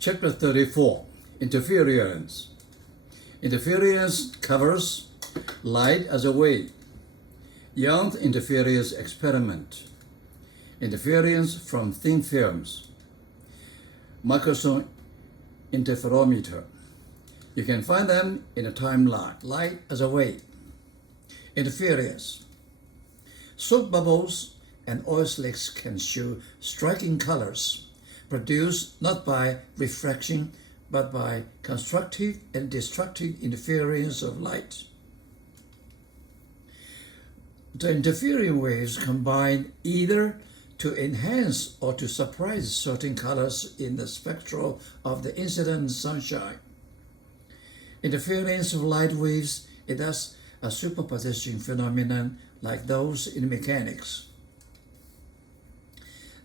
Chapter 34, Interference. Interference covers light as a wave, Young interference experiment, interference from thin films, Michelson Interferometer. You can find them in a timeline, light as a wave, interference. Soap bubbles and oil slicks can show striking colors, produced not by refraction but by constructive and destructive interference of light. The interfering waves combine either to enhance or to suppress certain colors in the spectrum of the incident sunshine. Interference of light waves is thus a superposition phenomenon like those in mechanics.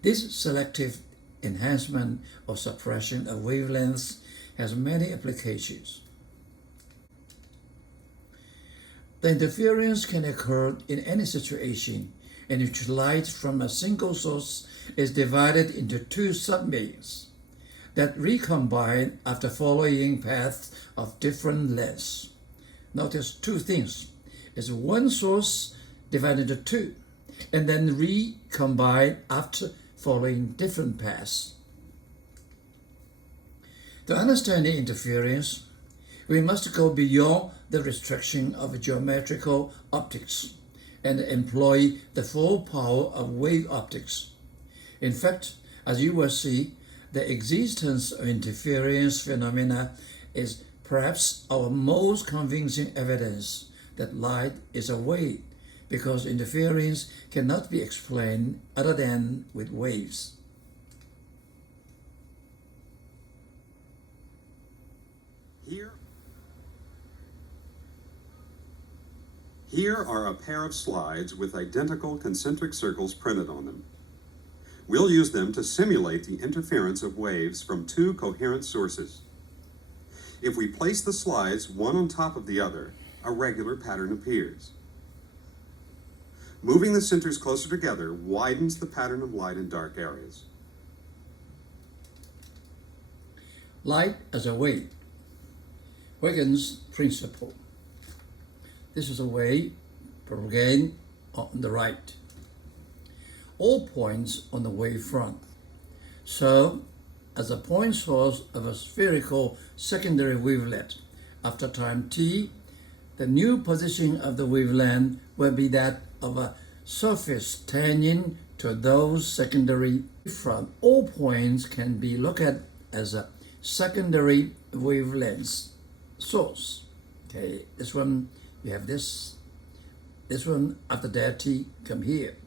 This selective enhancement or suppression of wavelengths has many applications. The interference can occur in any situation in which light from a single source is divided into two submeans that recombine after following paths of different lengths. Notice two things. It's one source divided into two and then recombine after following different paths. To understand the interference, we must go beyond the restriction of geometrical optics and employ the full power of wave optics. In fact, as you will see, the existence of interference phenomena is perhaps our most convincing evidence that light is a wave, because interference cannot be explained other than with waves. Here are a pair of slides with identical concentric circles printed on them. We'll use them to simulate the interference of waves from two coherent sources. If we place the slides one on top of the other, a regular pattern appears. Moving the centers closer together widens the pattern of light in dark areas. Light as a wave. Wiggins Principle. This is a wave, again on the right. All points on the wave front. So, as a point source of a spherical secondary wavelet, after time t, the new position of the wavelength will be that of a surface tangent to those secondary front. All points can be looked at as a secondary wavelength source. Okay, this one, we have this one after delta t come here.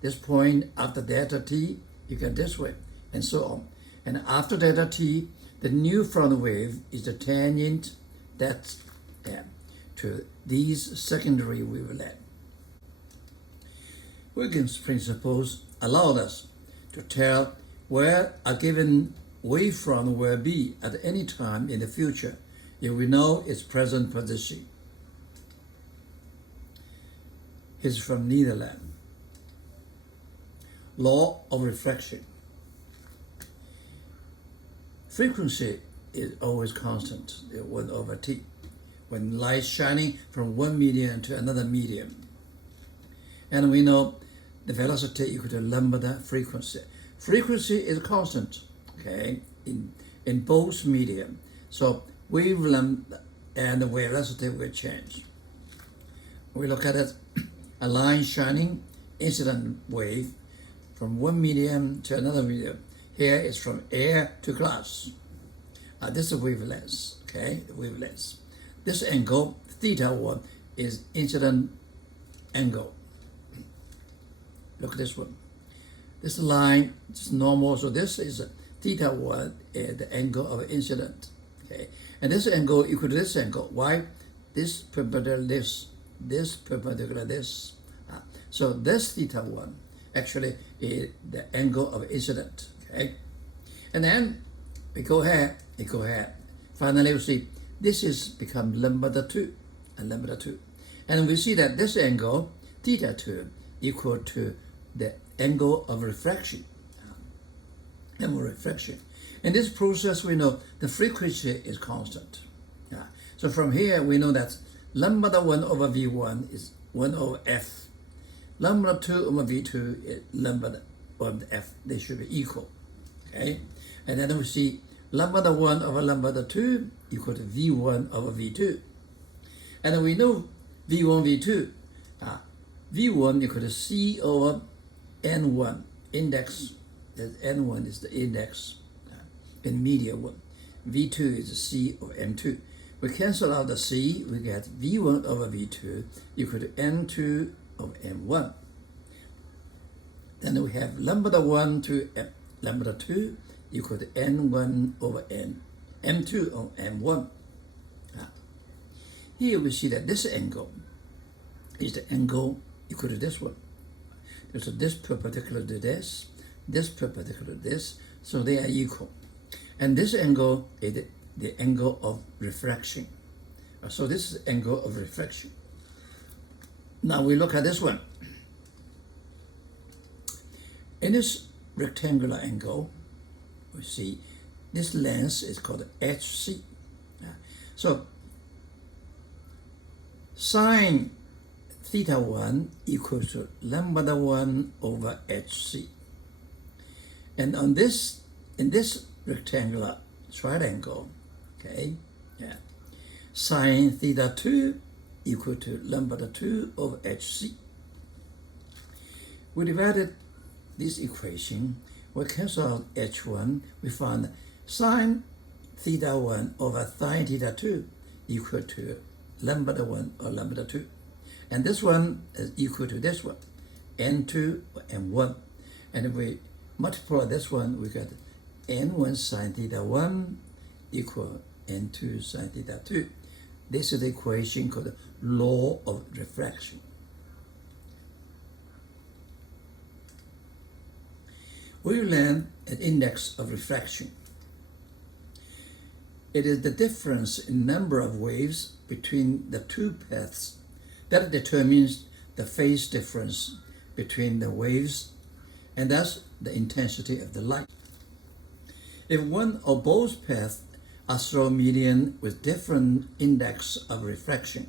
This point after delta t, you get this way, and so on. And after delta t, the new front wave is the tangent that's to these secondary wavelets. Wiggins principles allowed us to tell where a given wavefront will be at any time in the future if we know its present position. He's from Netherlands. Law of refraction. Frequency is always constant, 1 over t, when light shining from one medium to another medium. And we know the velocity equal to lambda frequency. Frequency is constant, okay, in both medium. So wavelength and the velocity will change. We look at it, a line shining, incident wave, from one medium to another medium. Here is from air to glass. This is wavelength, okay, wavelength. This angle, theta 1, is incident angle. Look at this one. This line is normal, so this is theta 1, the angle of incident. Okay, and this angle equal to this angle. Why? This perpendicular this perpendicular this. So this theta 1 actually is the angle of incident. Okay, and then we go ahead. Finally, we see this is become lambda 2 and lambda 2, and we see that this angle theta 2 equal to the angle of refraction. In this process, we know the frequency is constant. Yeah. So from here, we know that lambda 1 over V1 is 1 over F. Lambda 2 over V2 is lambda over F. They should be equal. Okay? And then we see lambda 1 over lambda 2 equal to V1 over V2. And then we know V1, V2. V1 equal to C over N1. Index, N1 is the index in media 1. V2 is C over M2. We cancel out the C, we get V1 over V2 equal to N2 over M1. Then we have lambda 1 to lambda 2 equal to N1 over N, M2 over M1. Here we see that this angle is the angle equal to this one. So this perpendicular to this perpendicular to this, so they are equal. And this angle is the angle of refraction. So this is the angle of refraction. Now we look at this one. In this rectangular angle, we see this length is called HC. So sine theta 1 equals to lambda 1 over HC. And on this, in this rectangular triangle, okay, sine theta 2 equal to lambda 2 over HC. We divided this equation, we cancel out H1, we found sine theta 1 over sine theta 2 equal to lambda 1 or lambda 2. And this one is equal to this one, N2 or M1. And if we multiply this one, we get N1 sine theta 1 equal N2 sine theta 2. This is the equation called law of refraction. Wavelength an index of refraction. It is the difference in number of waves between the two paths that determines the phase difference between the waves and thus the intensity of the light. If one or both paths are through medium with different index of refraction,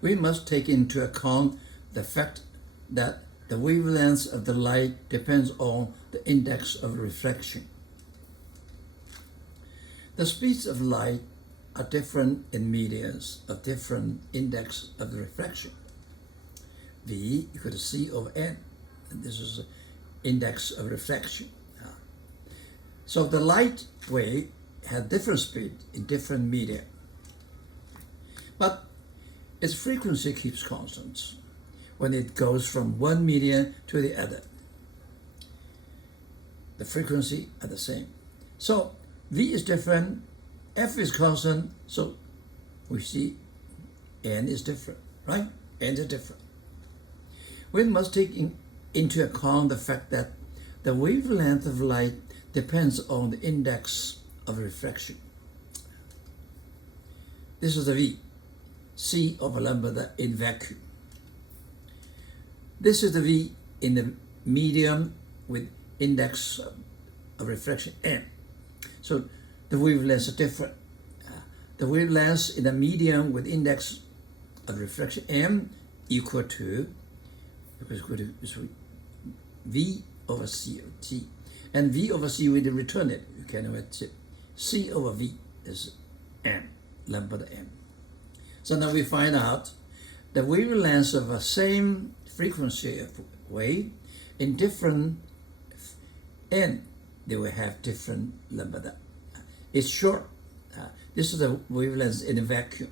we must take into account the fact that the wavelength of the light depends on the index of refraction. The speeds of light are different in mediums of different index of refraction. V equal to C over N, and this is the index of refraction. So the light wave has different speed in different media, but its frequency keeps constant when it goes from one medium to the other. The frequency are the same. So V is different, F is constant, so we see N is different, right? N is different. We must take into account the fact that the wavelength of light depends on the index of refraction. This is the V, C over lambda in vacuum. This is the V in the medium with index of refraction M. So the wavelengths are different. The wavelengths in the medium with index of refraction M equal to V over C over T. And V over C, we return it. You can write it. C over V is M, lambda M. So now we find out the wavelengths of the same frequency of wave in different N, they will have different lambda. It's short. This is the wavelength in a vacuum.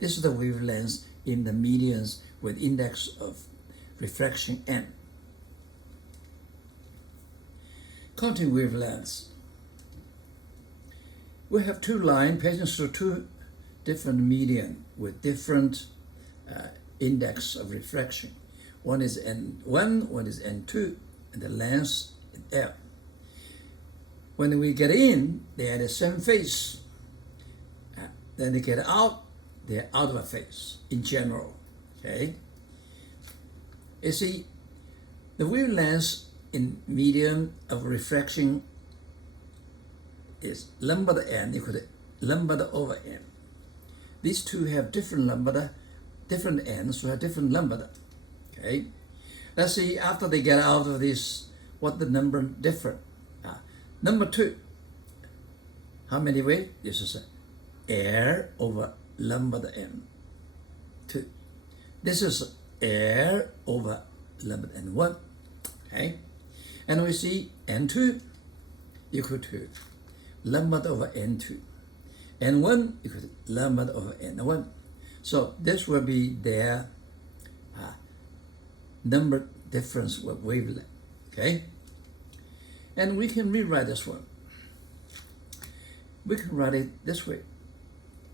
This is the wavelength in the mediums with index of refraction N. Counting wavelengths. We have two lines passing through two different medium with different index of refraction. One is N1, one is N2, and the length is L. When we get in, they are the same phase. Then they get out, they are out of a phase in general. Okay. You see, the wavelength in medium of refraction is lambda n equal to lambda over n. These two have different lambda, different n's, so have different lambda. Okay, let's see after they get out of this, what the number different. Number 2, how many waves? This is R over lambda n 2. This is R over lambda n 1. Okay, and we see n2 equal to lambda over n2. n1 equal to lambda over n1. So this will be their number difference with wavelength. Okay, and we can rewrite this one. We can write it this way.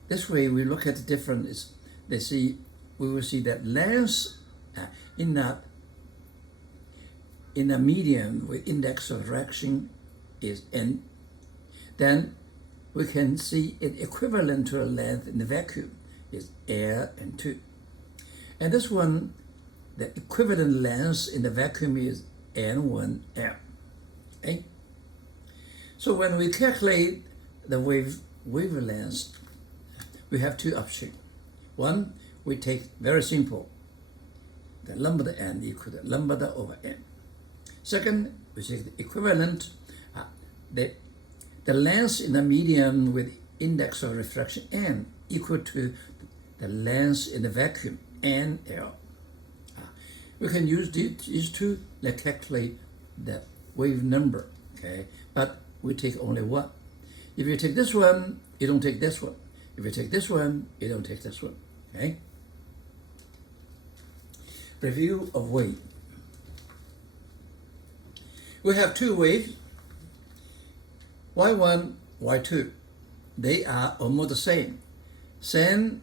This way we look at the difference. We will see that length in a medium with index of refraction is n. Then we can see it equivalent to a length in the vacuum is L and 2. And this one, the equivalent length in the vacuum is N1L. Okay? So when we calculate the wavelength, we have 2 options. One, we take very simple, the lambda n equal to lambda over n. Second, we take the equivalent, the length in the medium with index of refraction n equal to the length in the vacuum nl. We can use these two to calculate the wave number. Okay, but we take only one. If you take this one, you don't take this one. If you take this one, you don't take this one. Okay. Review of wave. We have 2 waves, Y1, Y2. They are almost the same. Same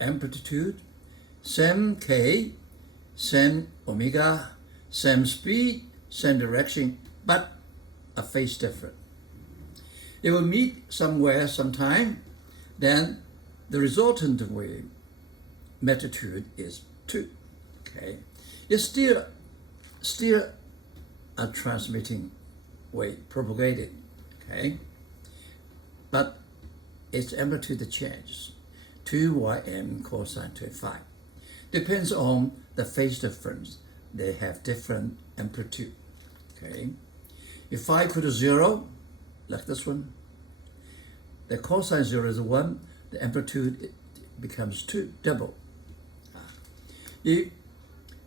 amplitude, same K, same omega, same speed, same direction, but a phase different. They will meet somewhere, sometime, then the resultant wave magnitude is 2. Okay, it's still a transmitting wave propagated. Okay, but its amplitude changes. 2ym cosine 25. Depends on the phase difference. They have different amplitude. Okay, if phi equal to 0, like this one, the cosine 0 is 1, the amplitude becomes 2, double. If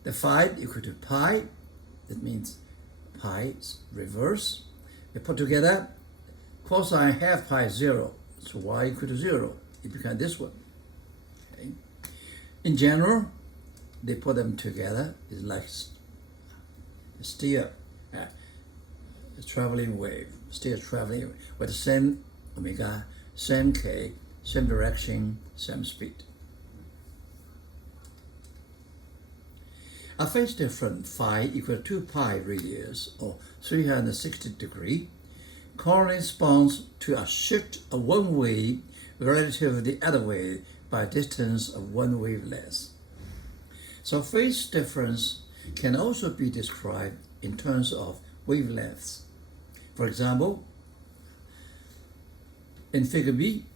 the phi equal to pi, that means pi is reverse. They put together, cosine half pi is 0, so y equal to 0. It becomes this one. Okay. In general, they put them together. It's like still a traveling wave, still traveling with the same omega, same k, same direction, same speed. A phase difference phi equal to 2 pi radius or 360 degrees corresponds to a shift of one wave relative to the other wave by a distance of one wavelength. So phase difference can also be described in terms of wavelengths. For example, in figure B,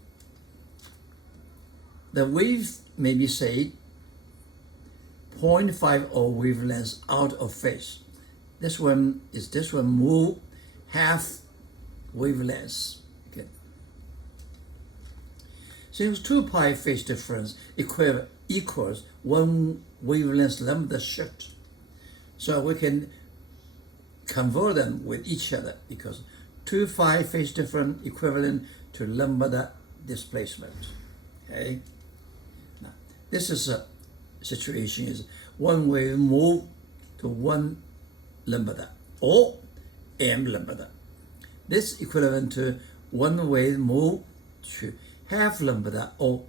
the wave may be say 0.50 wavelengths out of phase. This one move half wavelengths. Okay. Since 2 pi phase difference equals 1 wavelength lambda shift, so we can convert them with each other because 2 pi phase difference equivalent to lambda displacement. Okay. Now, this is a situation is one wave move to 1 lambda or m lambda. This equivalent to 1 wave move to half lambda or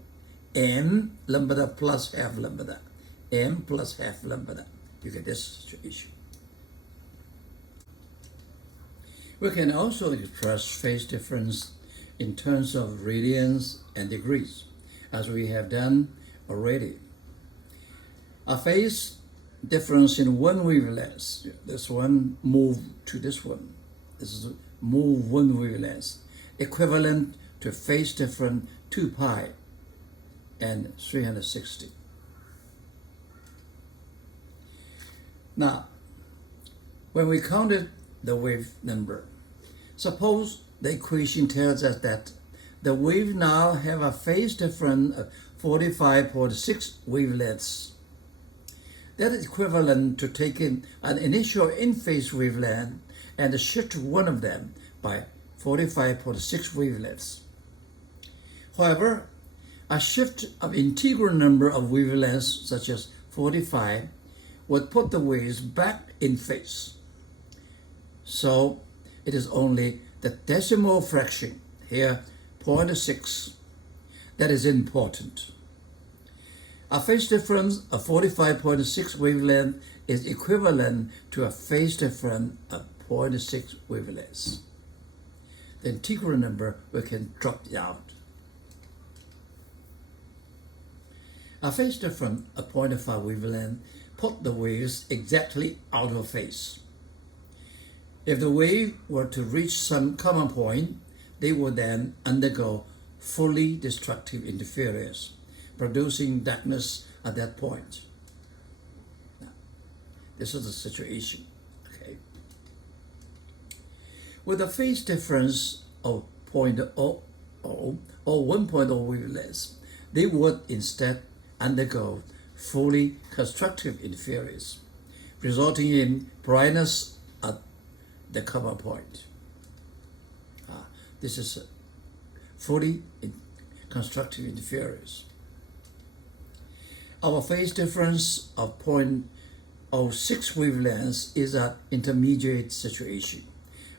m lambda plus half lambda, m plus half lambda. You get this situation. We can also express phase difference in terms of radians and degrees, as we have done already. A phase difference in one wavelength, this one move to this one. This is move one wavelength, equivalent to phase difference 2 pi and 360. Now, when we counted the wave number, suppose the equation tells us that the wave now have a phase difference of 45.6 wavelengths. That is equivalent to taking an initial in-phase wavelength and shift one of them by 45.6 wavelengths. However, a shift of integral number of wavelengths, such as 45, would put the waves back in phase. So it is only the decimal fraction, here 0.6, that is important. A phase difference of 45.6 wavelength is equivalent to a phase difference of 0.6 wavelengths. The integral number we can drop out. A phase difference of 0.5 wavelength put the waves exactly out of phase. If the wave were to reach some common point, they would then undergo fully destructive interference, producing darkness at that point. Now, this is the situation. Okay. With a phase difference of 0.00 or 1.0 wavelengths, they would instead undergo fully constructive interference, resulting in brightness at the common point. This is fully constructive interference. Our phase difference of 0.06 wavelengths is an intermediate situation,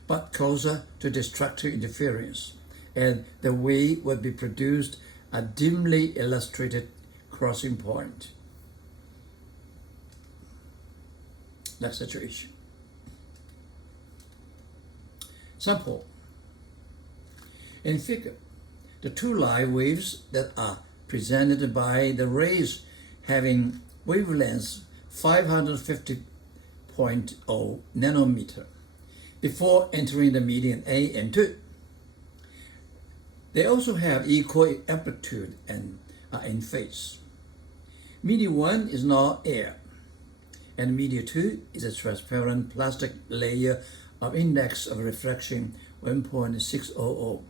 but closer to destructive interference, and the wave would be produced at dimly illustrated crossing point. That situation. Sample. In figure, the two light waves that are presented by the rays having wavelengths 550.0 nanometer before entering the medium A and 2. They also have equal amplitude and are in phase. Medium 1 is now air, and medium 2 is a transparent plastic layer of index of refraction 1.600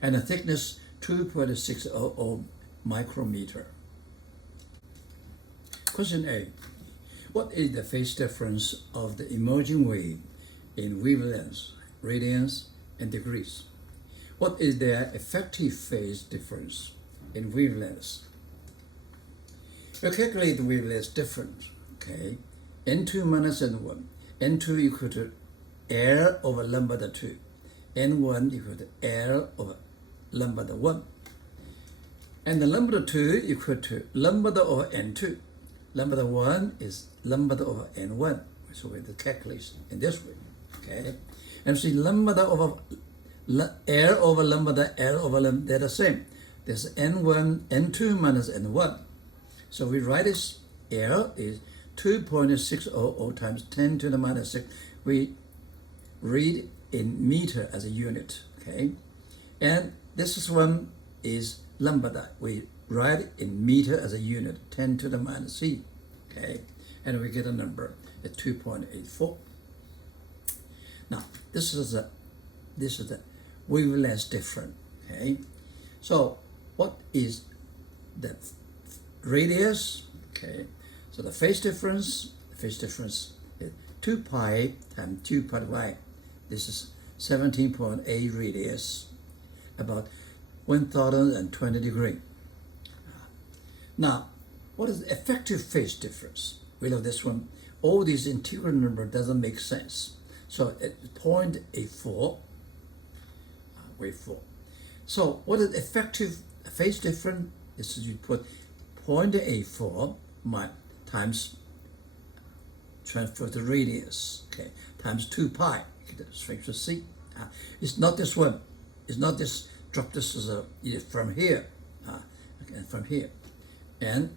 and a thickness 2.600 micrometer. Question A. What is the phase difference of the emerging wave in wavelengths, radians, and degrees? What is their effective phase difference in wavelengths? We calculate the wavelengths difference. Okay, N2 minus N1. N2 equal to L over lambda 2. N1 equal to L over lambda 1. And the lambda 2 equal to lambda over N2. Lambda 1 is lambda over N1. So we do the calculation in this way. Okay, and see lambda over L over lambda, L over lambda, they're the same. There's N1, N2 minus N1. So we write this L is 2.600 times 10 to the minus 6. We read in meter as a unit, okay? And this one is lambda. We write in meter as a unit, 10 to the minus c, okay? And we get a number at 2.84. Now, this is the wavelength difference, okay? So what is the radius? Okay, so the phase difference is 2 pi times 2 pi y. This is 17.8 radius, about 1020 degrees. Now, what is the effective phase difference? We know this one. All these integral number doesn't make sense. So at 0.84, wave 4. So what is effective phase difference? Is you put 0.84 times transfer the radius, okay, times 2 pi, straight to c. It's not this one. It's not this, drop this as a, from here, and from here. And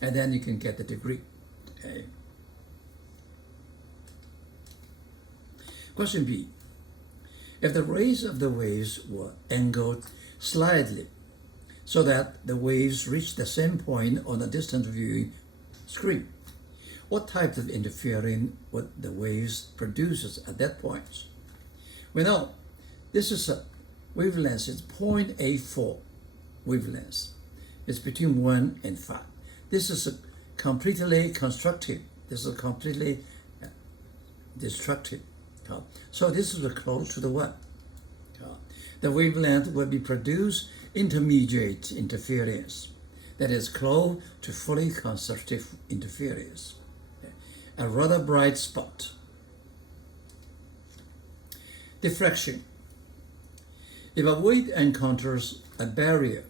then you can get the degree, okay. Question B. If the rays of the waves were angled slightly so that the waves reach the same point on the distant viewing screen, what type of interfering would the waves produce at that point? We know this is a wavelength, it's 0.84 wavelength. It's between 1 and 5. This is a completely constructive. This is completely destructive. So this is close to the 1. The wavelength will be produced intermediate interference, that is close to fully constructive interference, a rather bright spot. Diffraction. If a wave encounters a barrier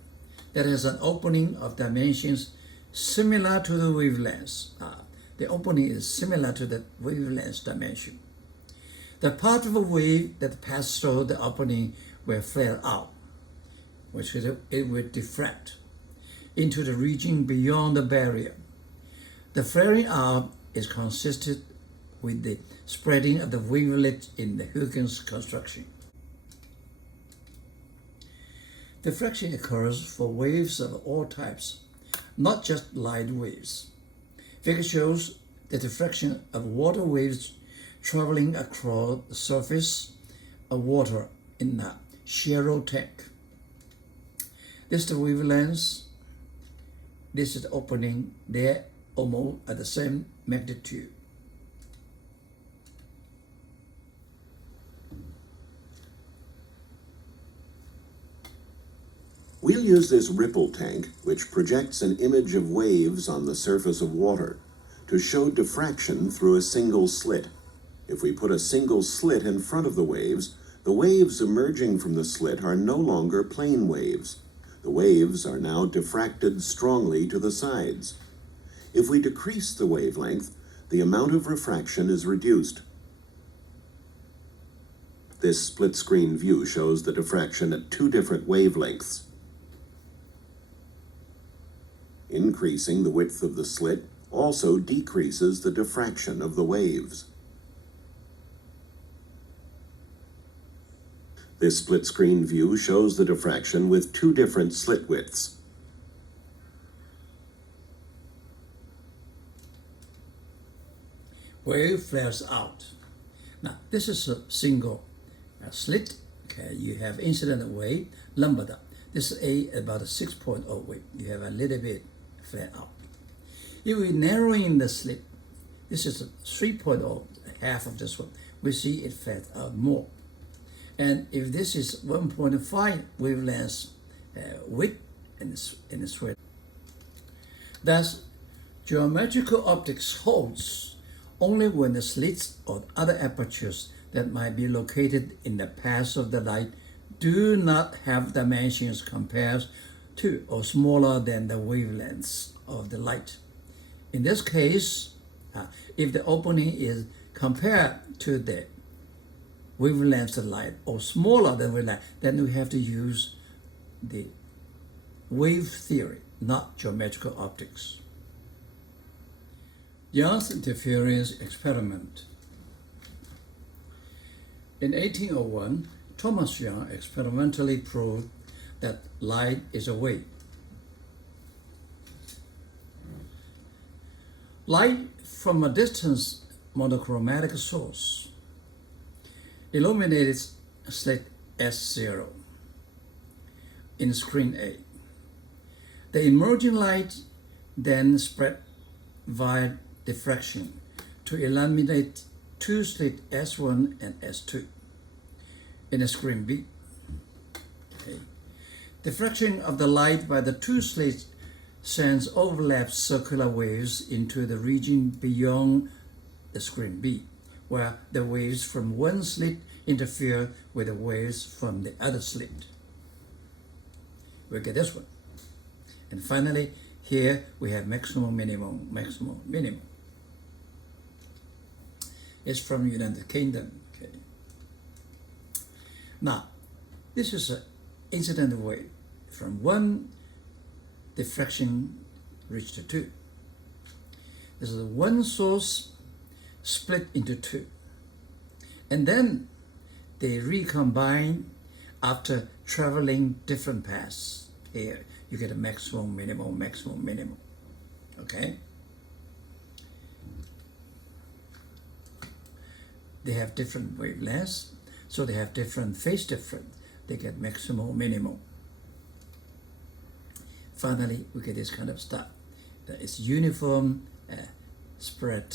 that has an opening of dimensions similar to the wavelength, the opening is similar to the wavelength dimension, the part of a wave that passes through the opening will flare out, which is it will diffract into the region beyond the barrier. The flaring out is consistent with the spreading of the wavelet in the Huygens construction. Diffraction occurs for waves of all types, not just light waves. Figure shows the diffraction of water waves traveling across the surface of water in a shallow tank. This is the wavelength. This is the opening. They're almost at the same magnitude. We'll use this ripple tank, which projects an image of waves on the surface of water, to show diffraction through a single slit. If we put a single slit in front of the waves emerging from the slit are no longer plane waves. The waves are now diffracted strongly to the sides. If we decrease the wavelength, the amount of refraction is reduced. This split-screen view shows the diffraction at two different wavelengths. Increasing the width of the slit also decreases the diffraction of the waves. This split-screen view shows the diffraction with two different slit widths. Wave flares out. Now, this is a single slit. Okay, you have incident wave, lambda. This is about a 6.0 wave. You have a little bit flare out. If we narrow in the slit, this is a 3.0, half of this one. We see it flares out more. And if this is 1.5 wavelength width in the slit, thus geometrical optics holds only when the slits or other apertures that might be located in the path of the light do not have dimensions compared to or smaller than the wavelengths of the light. In this case, if the opening is compared to the wavelength of light or smaller than wavelength, then we have to use the wave theory, not geometrical optics. Young's interference experiment. In 1801, Thomas Young experimentally proved that light is a wave. Light from a distant monochromatic source illuminated slit S0 in screen A. The emerging light then spread via diffraction to illuminate two slits S1 and S2 in screen B. Okay. Diffraction of the light by the two slits sends overlapped circular waves into the region beyond the screen B, where the waves from one slit interfere with the waves from the other slit. We get this one. And finally, here we have maximum, minimum, maximum, minimum. It's from United Kingdom. Okay. Now, this is an incident wave from one diffraction reached to two. This is one source split into two. And then they recombine after traveling different paths. Here you get a maximum, minimum, maximum, minimum. Okay? They have different wavelengths, so they have different phase difference. They get maximum, minimum. Finally, we get this kind of stuff. It's uniform spread.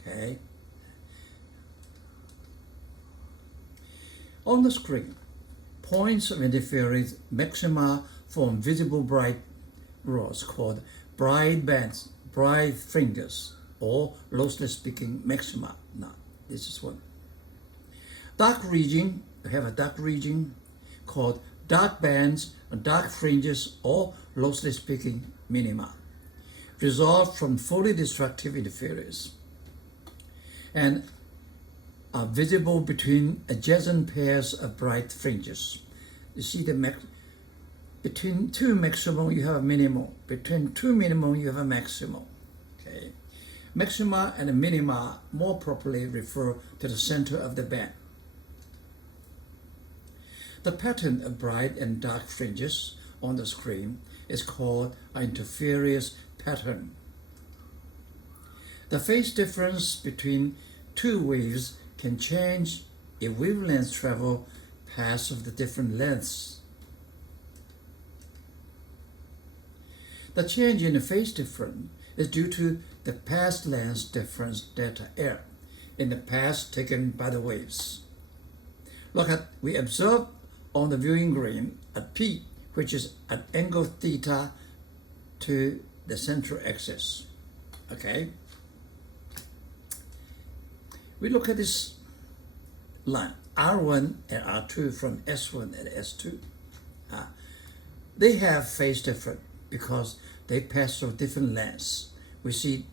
Okay. On the screen, points of interference maxima form visible bright rods called bright bands, bright fringes, or loosely speaking maxima. Now, this is one. Dark region, we have a dark region called dark bands, dark fringes, or loosely speaking minima, resolved from fully destructive interference, and are visible between adjacent pairs of bright fringes. You see between two maximum you have a minimum. Between two minimum you have a maximum. Okay. Maxima and minima more properly refer to the center of the band. The pattern of bright and dark fringes on the screen is called an interference pattern. The phase difference between two waves can change if wavelengths travel paths of the different lengths. The change in the phase difference is due to the path length difference delta L in the path taken by the waves. Look at, we observe on the viewing green at P, which is at angle theta to the central axis. Okay? We look at this line, R1 and R2 from S1 and S2. They have phase difference because they pass through different lengths. We see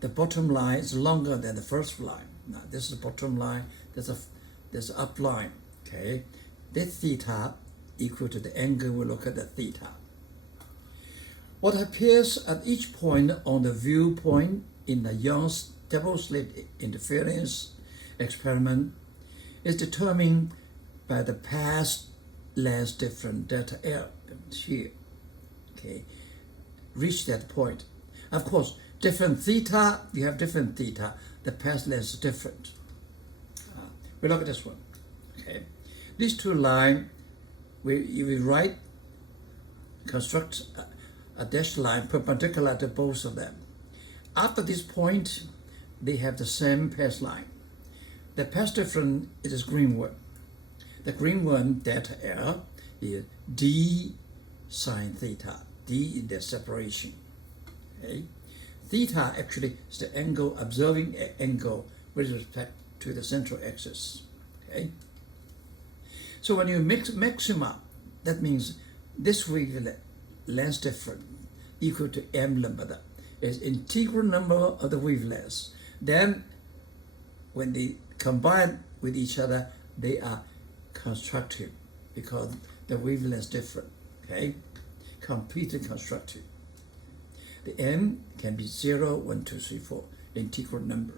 the bottom line is longer than the first line. Now this is the bottom line, there's up line, okay? This theta equal to the angle we look at the theta. What appears at each point on the viewpoint in the Young's double-slit interference experiment is determined by the path length difference delta L here. Okay, reach that point. Of course, different theta, you have different theta, the path length is different. We look at this one. Okay, these two lines, we construct a dashed line perpendicular to both of them. After this point, they have the same path line. The path difference is green one. The green one, delta L, is d sine theta. D is the separation. Okay? Theta actually is the angle, observing angle with respect to the central axis. Okay? So when you mix maxima, that means this wavelength difference equal to m lambda is integral number of the wavelengths. Then when they combine with each other, they are constructive because the wavelength is different. Okay? Completely constructive. The m can be 0, 1, 2, 3, 4, integral number.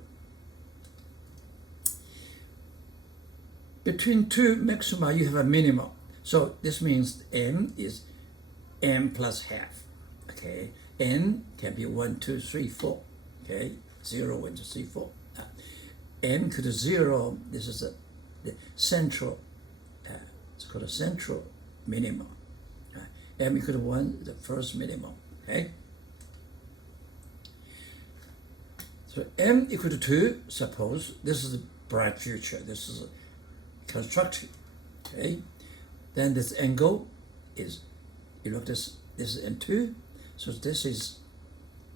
Between two maxima, you have a minimum. So this means m is m plus half. Okay, n can be 1, 2, 3, 4. Okay, 0, 1, 2, 3, 4. M equal to 0. This is the central. It's called a central minimum. M equal to 1 is the first minimum. Okay. So m equal to 2. Suppose this is a bright future. This is a constructive. Okay. Then this angle is, you look this is n2. So this is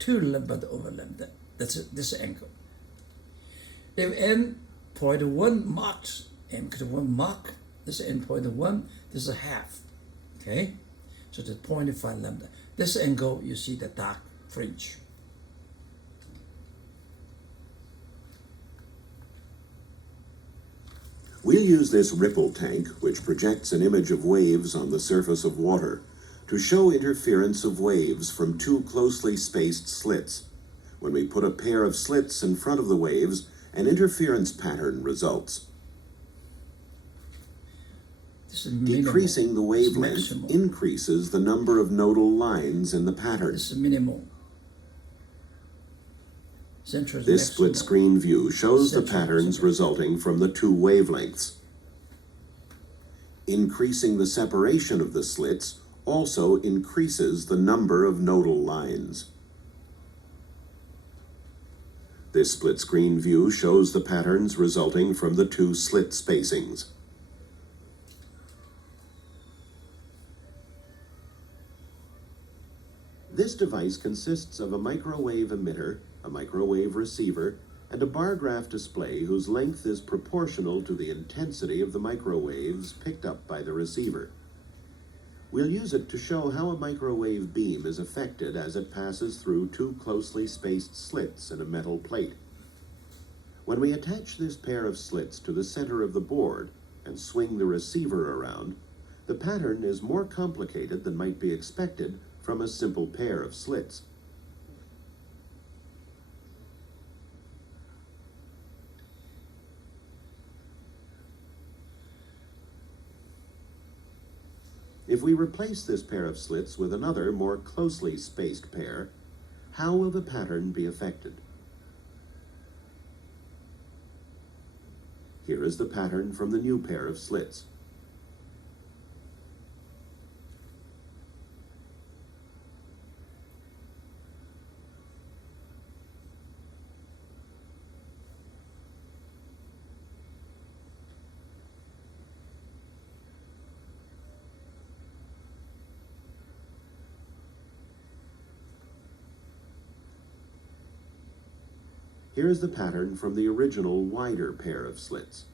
2 lambda over lambda. That's it, this angle. If n point 1 marked, m equal to 1 mark, this is n point 1, this is a half. Okay? So the 0.5 lambda. This angle, you see the dark fringe. We'll use this ripple tank, which projects an image of waves on the surface of water, to show interference of waves from two closely spaced slits. When we put a pair of slits in front of the waves, an interference pattern results. This is minimal. Decreasing the wavelength maximal. increases the number of nodal lines in the pattern. This is minimal. Central is This maximal. split-screen view shows the Central is patterns maximal. resulting from the two wavelengths. Increasing the separation of the slits also increases the number of nodal lines. This split-screen view shows the patterns resulting from the two slit spacings. This device consists of a microwave emitter, a microwave receiver, and a bar graph display whose length is proportional to the intensity of the microwaves picked up by the receiver. We'll use it to show how a microwave beam is affected as it passes through two closely spaced slits in a metal plate. When we attach this pair of slits to the center of the board and swing the receiver around, the pattern is more complicated than might be expected from a simple pair of slits. If we replace this pair of slits with another more closely spaced pair, how will the pattern be affected? Here is the pattern from the new pair of slits. Here is the pattern from the original wider pair of slits.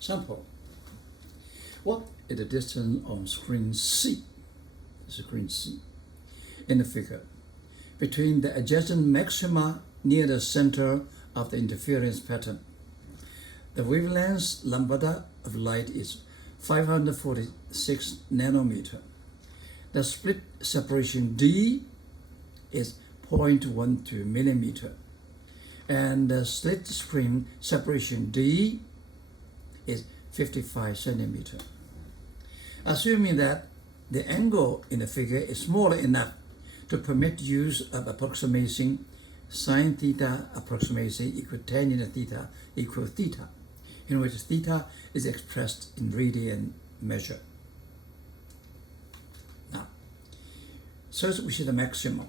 Sample. What is the distance on screen C? Screen C. In the figure, between the adjacent maxima near the center of the interference pattern. The wavelength lambda of light is 546 nanometer. The split separation D is 0.12 millimeter. And the slit screen separation D is 55 centimeter. Assuming that the angle in the figure is small enough to permit use of approximation sine theta approximation equal tan theta equal theta, in which theta is expressed in radian measure. Now, so we see the maximum.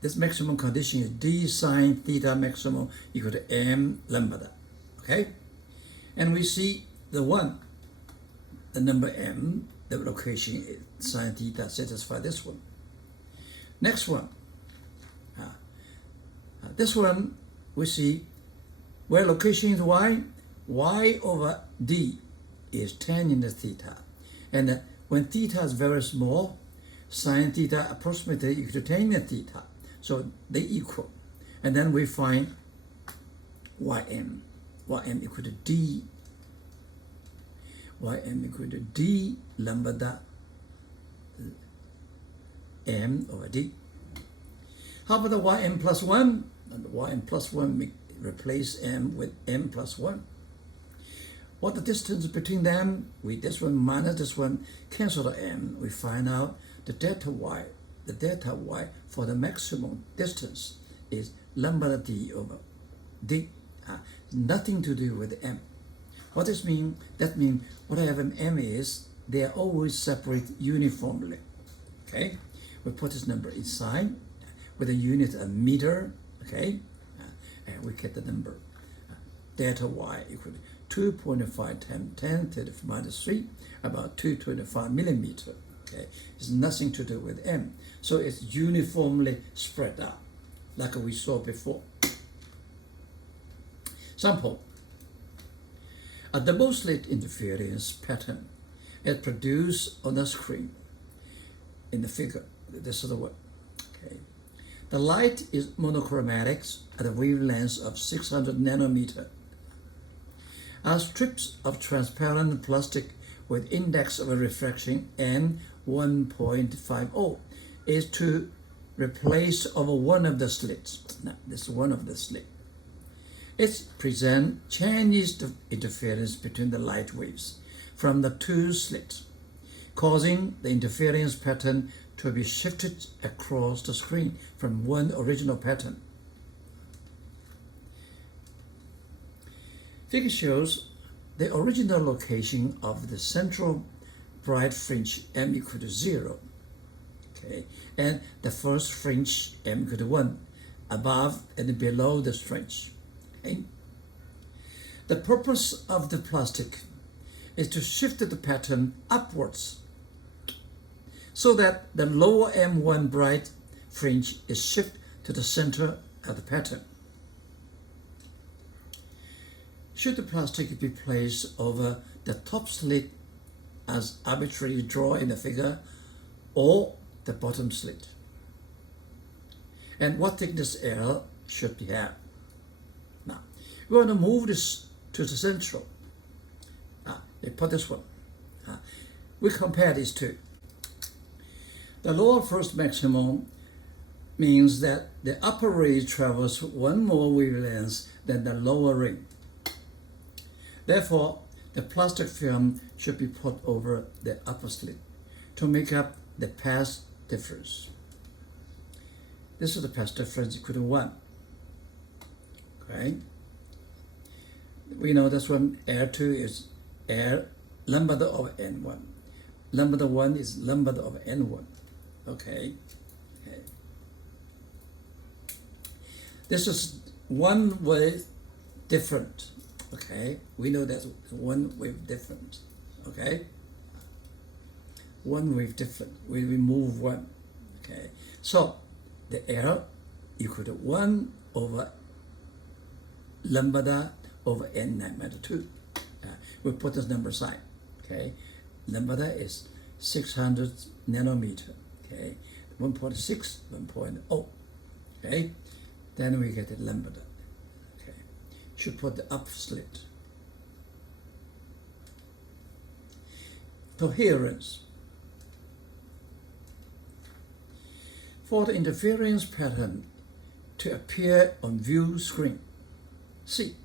This maximum condition is d sine theta maximum equal to m lambda, okay? And we see the number m, the location is sine theta satisfy this one. Next one, this one we see where location is y over d is tan theta. And when theta is very small, sine theta approximately equal to tan theta. So they equal. And then we find ym equal to d, ym equal to d lambda m over d. How about the ym plus 1? And the ym plus 1 replace m with m plus 1. What the distance between them? This one minus this one cancel the m. We find out the delta y. The delta y for the maximum distance is lambda d over d. Nothing to do with m. What does mean? That means whatever m is, they are always separate uniformly. Okay? We put this number inside with a unit of meter. Okay? And we get the number delta y equal to 2.5 times 10 to the minus 3, about 225 millimeter. Okay, it's nothing to do with m. So it's uniformly spread out, like we saw before. Sample. A double-slit interference pattern is produced on the screen in the figure. This is the one. Okay. The light is monochromatic at a wavelength of 600 nanometer. Are strips of transparent plastic with index of refraction n 1.50 is to replace over one of the slits. Now, this is one of the slits. It presents changes the interference between the light waves from the two slits, causing the interference pattern to be shifted across the screen from one original pattern. Figure shows the original location of the central bright fringe m equal to 0, okay, and the first fringe m equal to 1, above and below the fringe. Okay. The purpose of the plastic is to shift the pattern upwards so that the lower M1 bright fringe is shifted to the center of the pattern. Should the plastic be placed over the top slit as arbitrarily drawn in the figure, or the bottom slit? And what thickness L should it have? Now, we want to move this to the central. They put this one. We compare these two. The lower first maximum means that the upper ray travels one more wavelength than the lower ray. Therefore, the plastic film should be put over the upper slit to make up the path difference. This is the path difference equal to 1. Okay? We know this one, R2 is R lambda of N1. Lambda 1 is lambda of N1. Okay? Okay. This is one way different. Okay? We know that's one wave different. Okay? One wave different. We remove one. Okay? So, the L equal to 1 over lambda over n magnitude 2. We put this number aside. Okay, lambda is 600 nanometer. Okay, 1.6, 1.0. Okay, then we get the lambda. Okay, should put the up slit. Coherence. For the interference pattern to appear on view screen, C.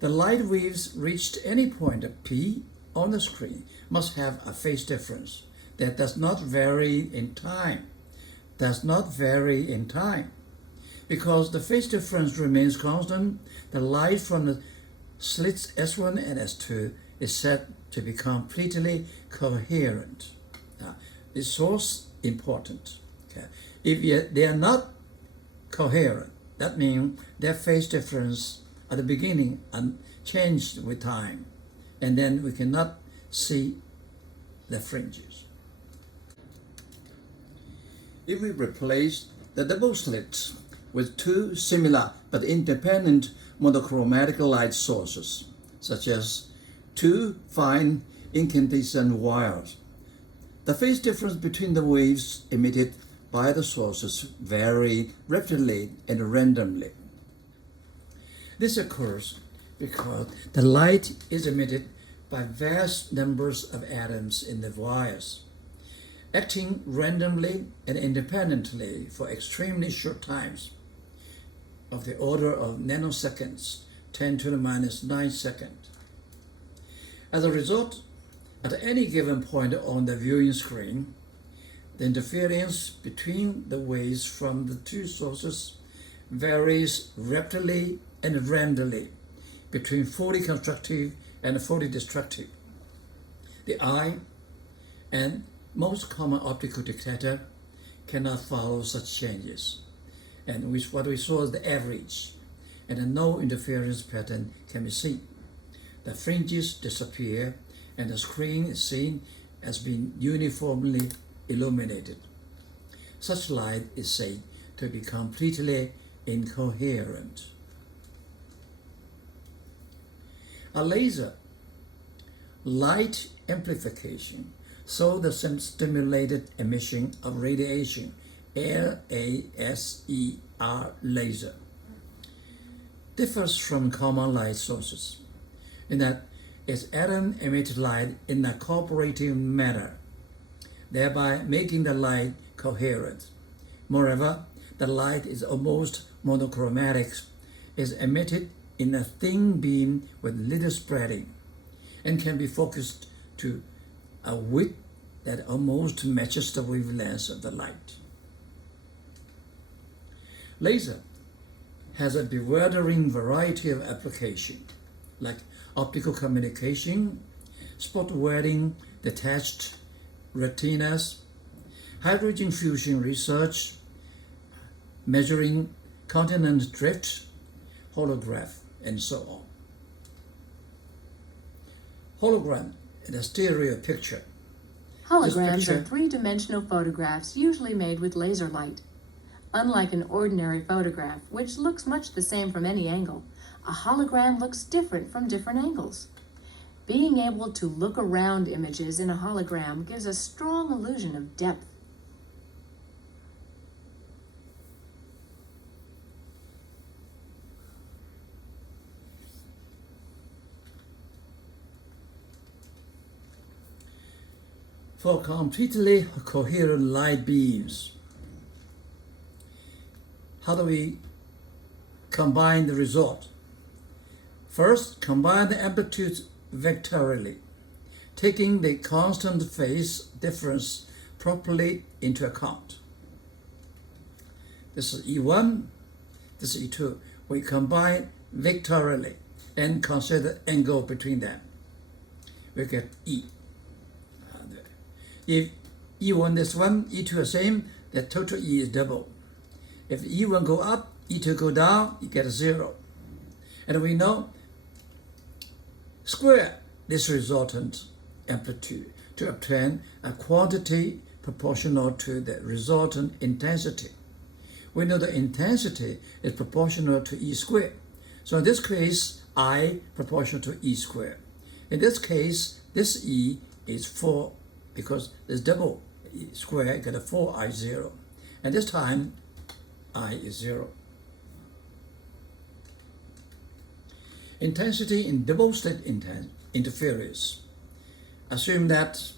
The light waves reached any point of P on the screen must have a phase difference that does not vary in time. Does not vary in time. Because the phase difference remains constant, the light from the slits S1 and S2 is said to be completely coherent. It's so important. Okay. If they are not coherent, that means their phase difference at the beginning changed with time, and then we cannot see the fringes. If we replace the double slit with two similar but independent monochromatic light sources, such as two fine incandescent wires, the phase difference between the waves emitted by the sources vary rapidly and randomly. This occurs because the light is emitted by vast numbers of atoms in the wires, acting randomly and independently for extremely short times of the order of nanoseconds, 10 to the minus 9 seconds. As a result, at any given point on the viewing screen, the interference between the waves from the two sources varies rapidly and randomly between 40 constructive and 40 destructive. The eye and most common optical detector cannot follow such changes, and what we saw is the average, and no interference pattern can be seen. the fringes disappear and the screen is seen as being uniformly illuminated. Such light is said to be completely incoherent. A laser light amplification, so the stimulated emission of radiation, LASER laser, differs from common light sources in that its atom emits light in a cooperative manner, thereby making the light coherent. Moreover, the light is almost monochromatic, is emitted in a thin beam with little spreading, and can be focused to a width that almost matches the wavelength of the light. Laser has a bewildering variety of applications, like optical communication, spot welding, detached retinas, hydrogen fusion research, measuring continent drift, holograph, and so on. Hologram in a stereo picture. Holograms are three-dimensional photographs usually made with laser light. Unlike an ordinary photograph, which looks much the same from any angle, a hologram looks different from different angles. Being able to look around images in a hologram gives a strong illusion of depth. For completely coherent light beams, how do we combine the result? First, combine the amplitudes vectorially, taking the constant phase difference properly into account. This is E1, this is E2. We combine vectorially and consider the angle between them. We get E. If E1 is 1, E2 is same, the total E is double. If E1 go up, E2 go down, you get a 0. And we know square this resultant amplitude to obtain a quantity proportional to the resultant intensity. We know the intensity is proportional to E squared. So in this case, I proportional to E squared. In this case, this E is 4 because there's double E squared, you get a 4I0. And this time, I is 0. Intensity in double-slit interference. Assume that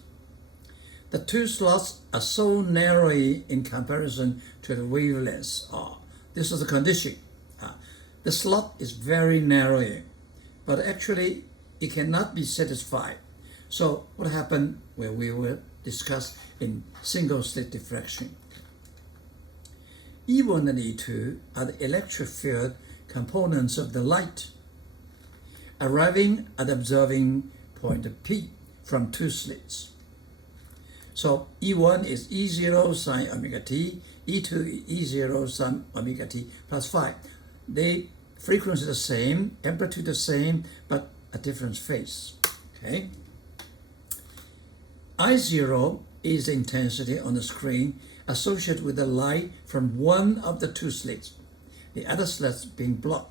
the two slots are so narrowly in comparison to the wavelengths are. This is the condition. The slot is very narrowing, but actually it cannot be satisfied. So what happened where we will discuss in single-slit diffraction. E1 and E2 are the electric field components of the light, arriving at the observing point P from two slits. So E1 is E0 sine omega t, E2 is E0 sine omega t plus phi. They frequency the same, amplitude the same, but a different phase. Okay. I0 is the intensity on the screen associated with the light from one of the two slits, the other slits being blocked.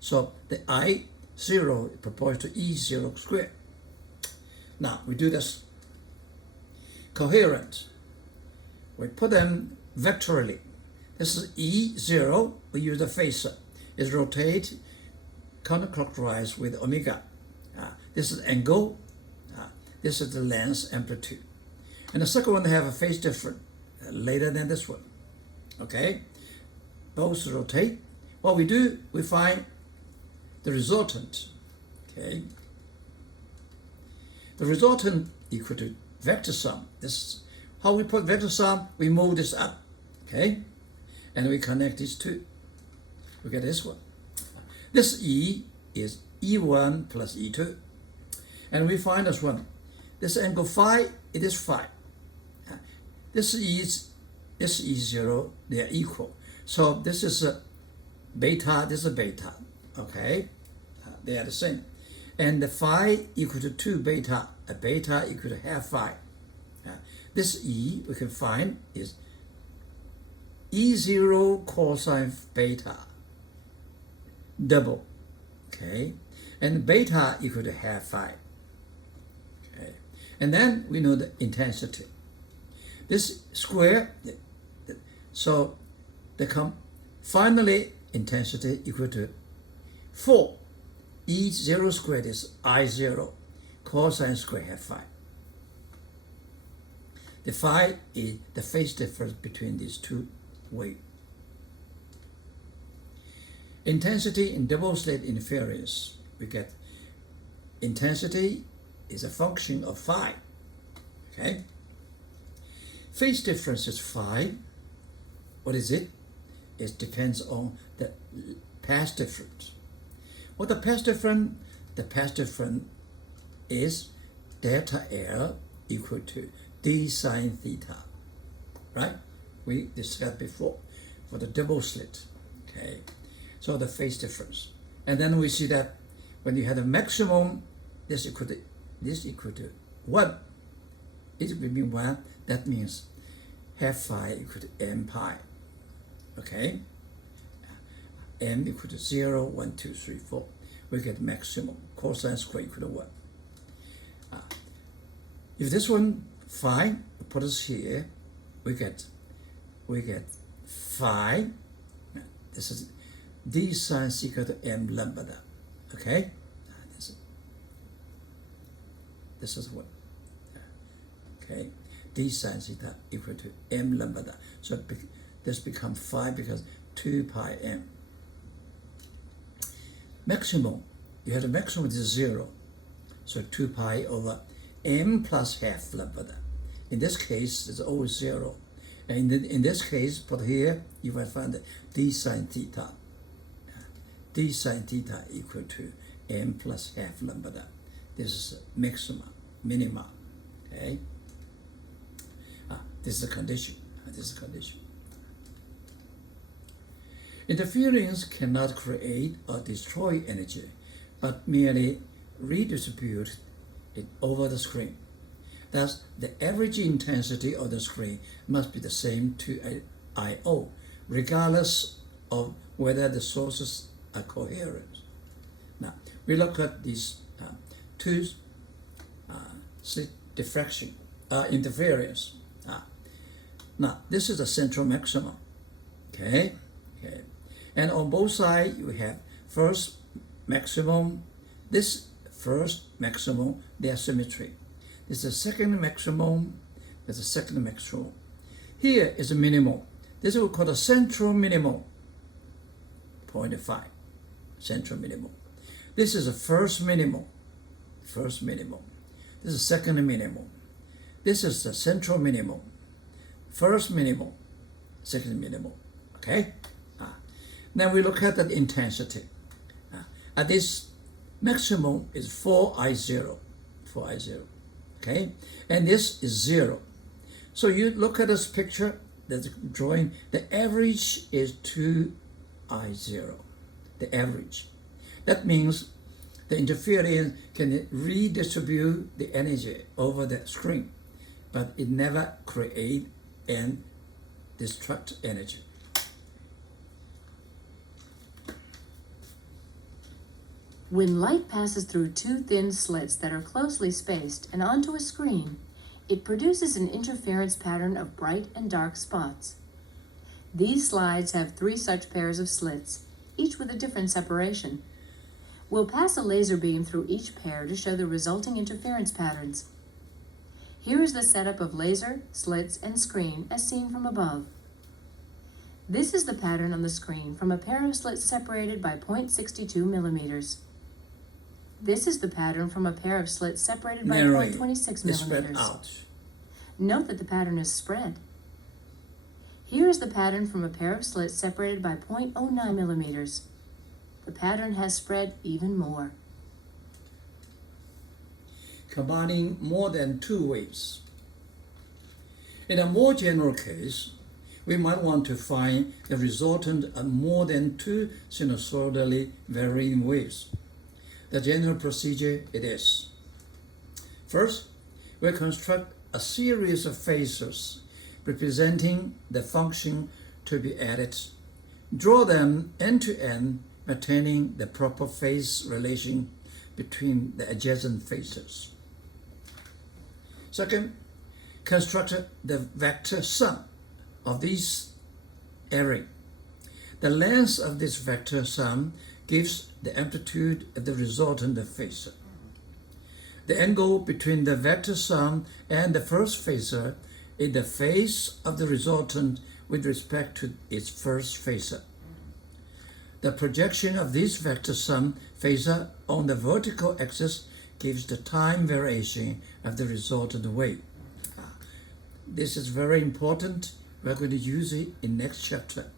So the I0 is proportional to E0 squared. Now we do this. Coherent. We put them vectorially. This is E0, we use the phaser. It's rotate counterclockwise with omega. This is angle. This is the length amplitude. And the second one have a phase difference later than this one. Okay? Both rotate. What we do, we find the resultant. Okay? The resultant equal to vector sum. This is how we put vector sum, we move this up. Okay? And we connect these two. We get this one. This E is E1 plus E2. And we find this one. This angle phi, it is phi. This is E0, they are equal. So this is a beta, this is a beta. Okay? They are the same. and the phi equal to 2 beta, a beta equal to half phi. This E we can find is E0 cosine beta double, okay, and beta equal to half phi, okay, and then we know the intensity. This square, so finally intensity equal to 4. E0 squared is I0 cosine square half phi. The phi is the phase difference between these two waves. Intensity in double-slit interference, we get intensity is a function of phi, okay? Phase difference is phi. What is it? It depends on the path difference. What the path difference? The path difference is delta L equal to d sine theta, right? We discussed before for the double slit, okay? So the phase difference. And then we see that when you have the maximum, this equal to 1. It will be 1. That means half phi equal to m pi, okay? M equal to 0, 1, 2, 3, 4. We get maximum cosine square equal to 1. If this one phi, put us here, we get phi. This is d sine equal to m lambda, okay? This is what, okay? D sine theta equal to m lambda. So this becomes phi because 2 pi m. Maximum, you have the maximum is 0. So 2 pi over m plus half lambda. In this case, it's always 0. And in this case, put here, you will find d sine theta. D sine theta equal to m plus half lambda. This is maxima, minima, okay? This is a condition. This is a condition. Interference cannot create or destroy energy, but merely redistribute it over the screen. Thus, the average intensity of the screen must be the same to I/O, regardless of whether the sources are coherent. Now, we look at these two slit diffraction, interference. Now, this is the central maximum, okay? And on both sides, you have first maximum, this first maximum, they are symmetry. This is the second maximum, there's a second maximum. Here is a minimum. This is what we call the central minimum, 0.5, central minimum. This is the first minimum. This is the second minimum. This is the central minimum. First minimum, second minimum, okay? Then we look at the intensity. At this maximum is 4I0, okay? And this is 0. So you look at this picture, there's a drawing, the average is 2I0, the average. That means the interference can redistribute the energy over the screen, but it never create and destruct energy. When light passes through two thin slits that are closely spaced and onto a screen, it produces an interference pattern of bright and dark spots. These slides have 3 such pairs of slits, each with a different separation. We'll pass a laser beam through each pair to show the resulting interference patterns. Here is the setup of laser, slits, and screen as seen from above. This is the pattern on the screen from a pair of slits separated by 0.62 millimeters. This is the pattern from a pair of slits separated by 0.26 millimeters. Out. Note that the pattern is spread. Here is the pattern from a pair of slits separated by 0.09 millimeters. The pattern has spread even more. Combining more than 2 waves. In a more general case, we might want to find the resultant of more than 2 sinusoidally varying waves. The general procedure it is: first, we construct a series of phasors representing the function to be added. Draw them end to end, maintaining the proper phase relation between the adjacent phasors. Second, construct the vector sum of these array. The length of this vector sum gives the amplitude of the resultant phasor. The angle between the vector sum and the first phasor is the phase of the resultant with respect to its first phasor. The projection of this vector sum phasor on the vertical axis gives the time variation of the resultant wave. This is very important. We're going to use it in next chapter.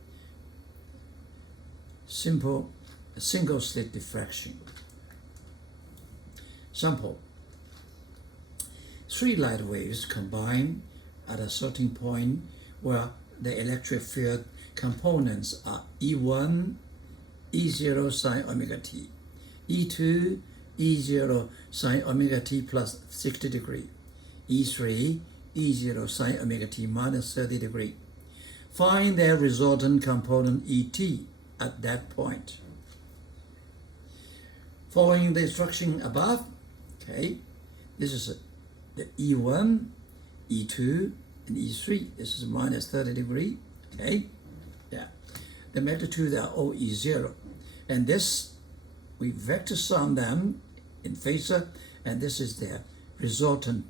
Simple single-slit diffraction. Sample. 3 light waves combine at a certain point where the electric field components are E1, E0 sine omega t, E2, E0 sine omega t plus 60 degrees, E3, E0 sine omega t minus 30 degrees. Find their resultant component ET at that point. Following the instruction above, okay, this is the E1, E2, and E3. This is minus 30 degrees, okay? Yeah. The magnitudes are all E0. And this, we vector sum them in phasor, and this is their resultant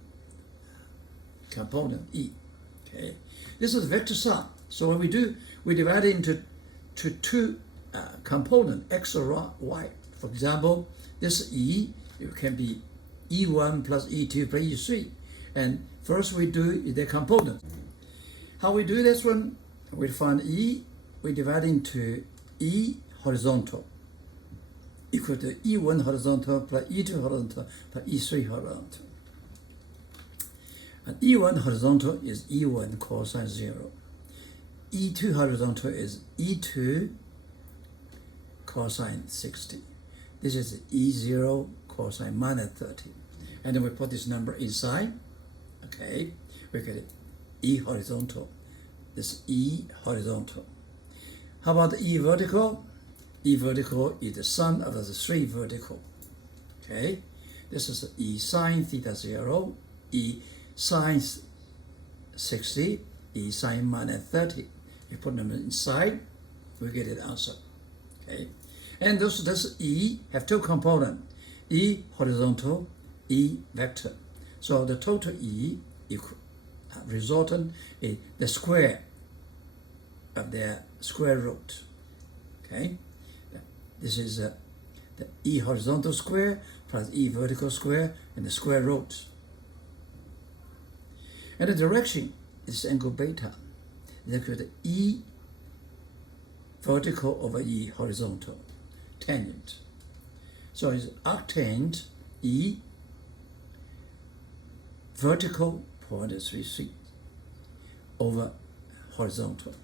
component E, okay? This is vector sum. So what we do, we divide it into two components, X or Y. For example, this E, it can be E1 plus E2 plus E3. And first we do the component. How we do this one? We find E, we divide into E horizontal equal to E1 horizontal plus E2 horizontal plus E3 horizontal. And E1 horizontal is E1 cosine 0. E2 horizontal is E2 cosine 60. This is E0 cosine minus 30. And then we put this number inside. Okay, we get it. E horizontal. This E horizontal. How about the E vertical? E vertical is the sum of the 3 vertical. Okay, this is E sine theta 0, E sine 60, E sine minus 30. We put them inside, we get the answer. Okay, and this E have 2 components, E horizontal, E vector. So the total E resultant is the square of their square root. Okay, this is the E horizontal square plus E vertical square and the square root. And the direction is angle beta. Is equal to E vertical over E horizontal, tangent. So it's arctangent E vertical 0.33 over horizontal.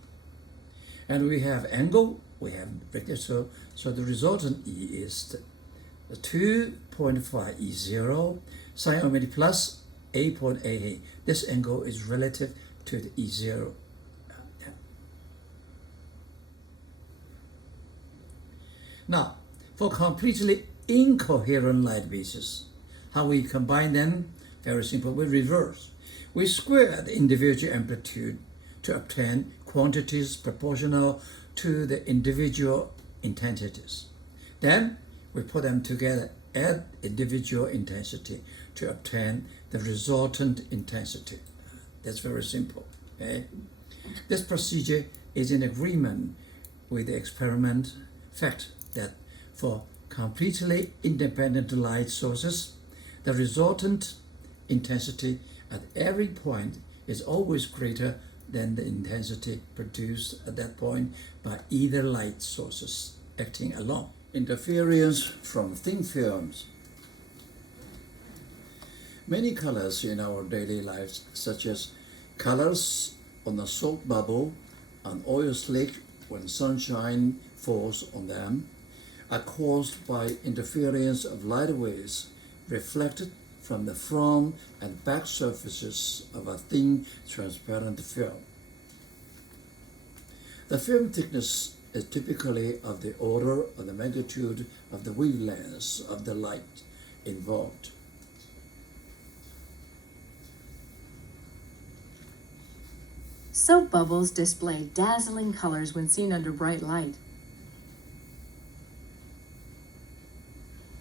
And we have angle, we have vector, so the resultant E is the 2.5 E0 sine omega plus 8.88. This angle is relative to the E0. Now, for completely incoherent light bases, how we combine them? Very simple, we reverse. We square the individual amplitude to obtain quantities proportional to the individual intensities. Then we put them together, add individual intensity to obtain the resultant intensity. That's very simple. Okay? This procedure is in agreement with the experiment fact that for completely independent light sources, the resultant intensity at every point is always greater than the intensity produced at that point by either light sources acting alone. Interference from thin films. Many colors in our daily lives, such as colors on a soap bubble, an oil slick when sunshine falls on them, are caused by interference of light waves reflected from the front and back surfaces of a thin transparent film. The film thickness is typically of the order of the magnitude of the wavelengths of the light involved. Soap bubbles display dazzling colors when seen under bright light.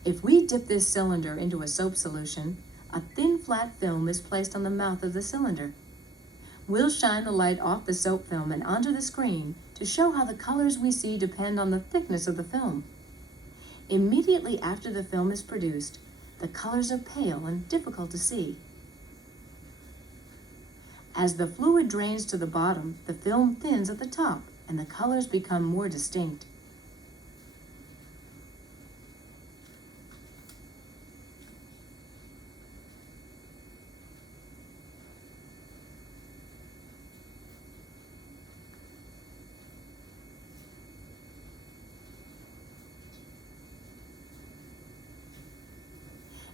If we dip this cylinder into a soap solution, a thin flat film is placed on the mouth of the cylinder. We'll shine the light off the soap film and onto the screen to show how the colors we see depend on the thickness of the film. Immediately after the film is produced, the colors are pale and difficult to see. As the fluid drains to the bottom, the film thins at the top and the colors become more distinct.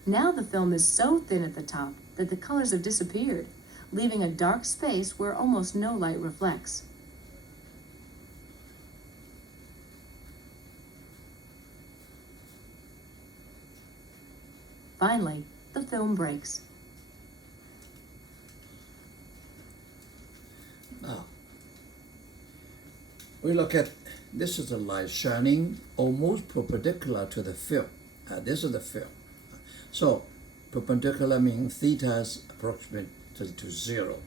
Now the film is so thin at the top that the colors have disappeared, leaving a dark space where almost no light reflects. Finally, the film breaks. Now, we look at, this is the light shining almost perpendicular to the film. This is the film. So, perpendicular means theta is approximate to 0.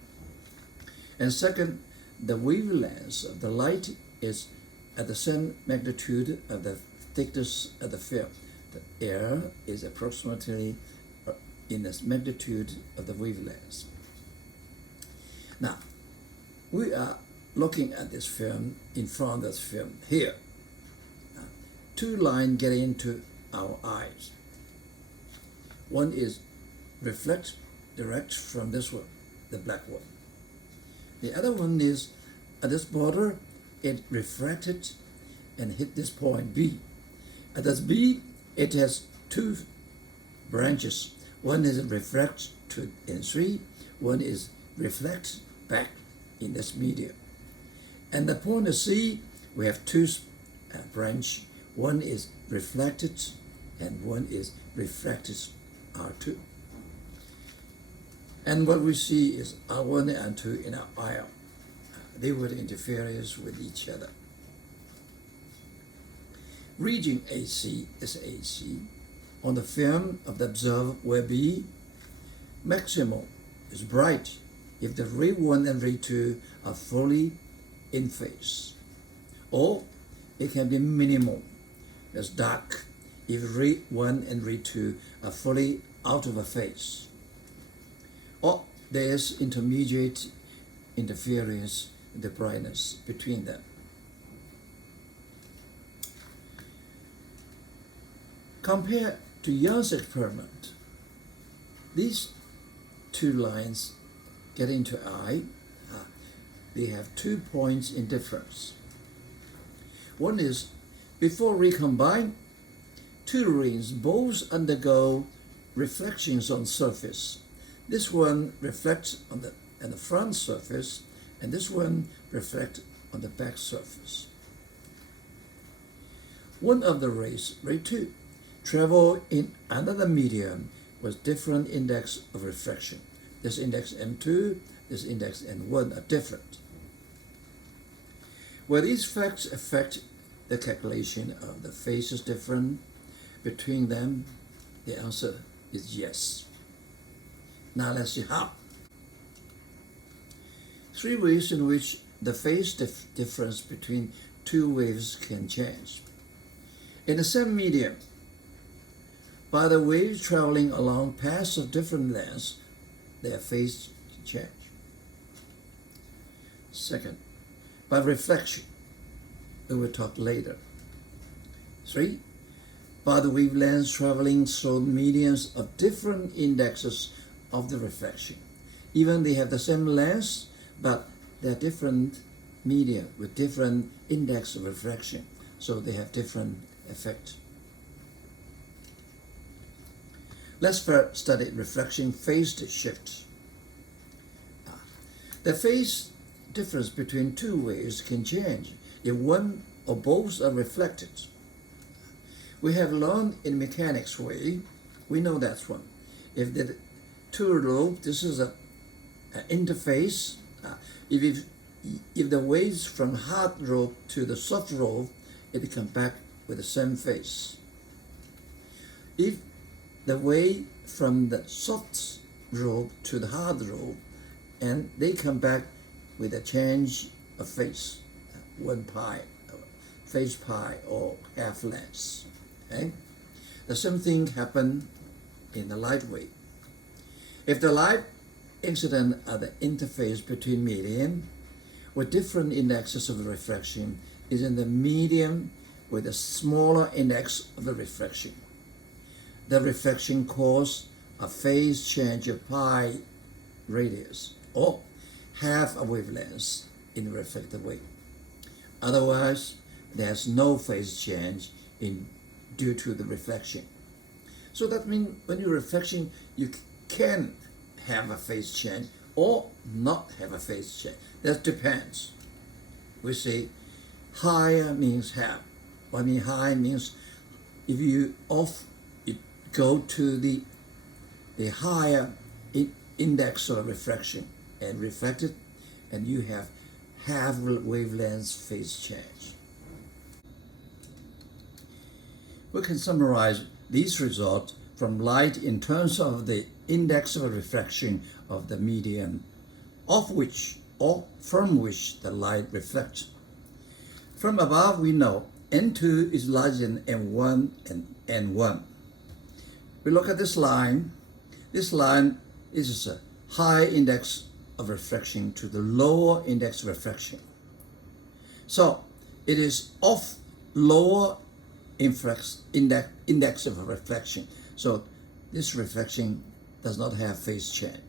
And second, the wavelength of the light is at the same magnitude of the thickness of the film. The air is approximately in the magnitude of the wavelength. Now, we are looking at this film in front of this film here. Two lines get into our eyes. One is reflect direct from this one, the black one. The other one is at this border, it refracted and hit this point B. At this B, it has two branches. One is refract to in3, one is reflect back in this medium. And the point C, we have two branch. One is reflected and one is refracted R2. And what we see is R1 and R2 in our eye. They would interfere with each other. Region AC is AC. On the film of the observer will be maximum is bright if the ray 1 and ray 2 are fully in phase. Or it can be minimal, as dark if ray 1 and ray 2 are fully out of a phase. Or there is intermediate interference in the brightness between them. Compared to Young's experiment, these two lines get into eye. They have 2 points in difference. One is before recombine, two rings both undergo reflections on surface. This one reflects on the front surface, and this one reflects on the back surface. One of the rays, ray 2, travel in another medium with different index of refraction. This index M2, this index N1 are different. Will these facts affect the calculation of the phases different between them? The answer is yes. Now let's see how. 3 ways in which the phase difference between two waves can change. In the same medium, by the waves traveling along paths of different lengths, their phase change. Second, by reflection. We will talk later. 3, by the wavelengths traveling through mediums of different indexes of the reflection. Even they have the same length, but they're different media with different index of refraction, so they have different effect. Let's first study reflection phase shift. The phase difference between two waves can change if one or both are reflected. We have learned in mechanics way, we know that's one. If the two lobe, this is an interface. If the waves from hard rope to the soft rope, it comes back with the same phase. If the wave from the soft rope to the hard rope, and they come back with a change of phase, 1 pi, phase pi or half length. Okay? The same thing happened in the light wave. If the light incident at the interface between medium with different indexes of refraction is in the medium with a smaller index of the refraction, the reflection causes a phase change of pi radius or half a wavelength in the reflected wave. Otherwise, there's no phase change due to the reflection. So that means when you're reflection, you can have a phase change or not have a phase change. That depends. We say higher means half. I mean high means if you go to the higher index of refraction and reflect it, and you have half wavelength phase change. We can summarize these results from light in terms of the index of refraction of the medium of which or from which the light reflects. From above we know N2 is larger than N1 and N1. We look at this line. This line is a high index of refraction to the lower index of refraction. So it is of lower index of reflection. So this reflection does not have phase change.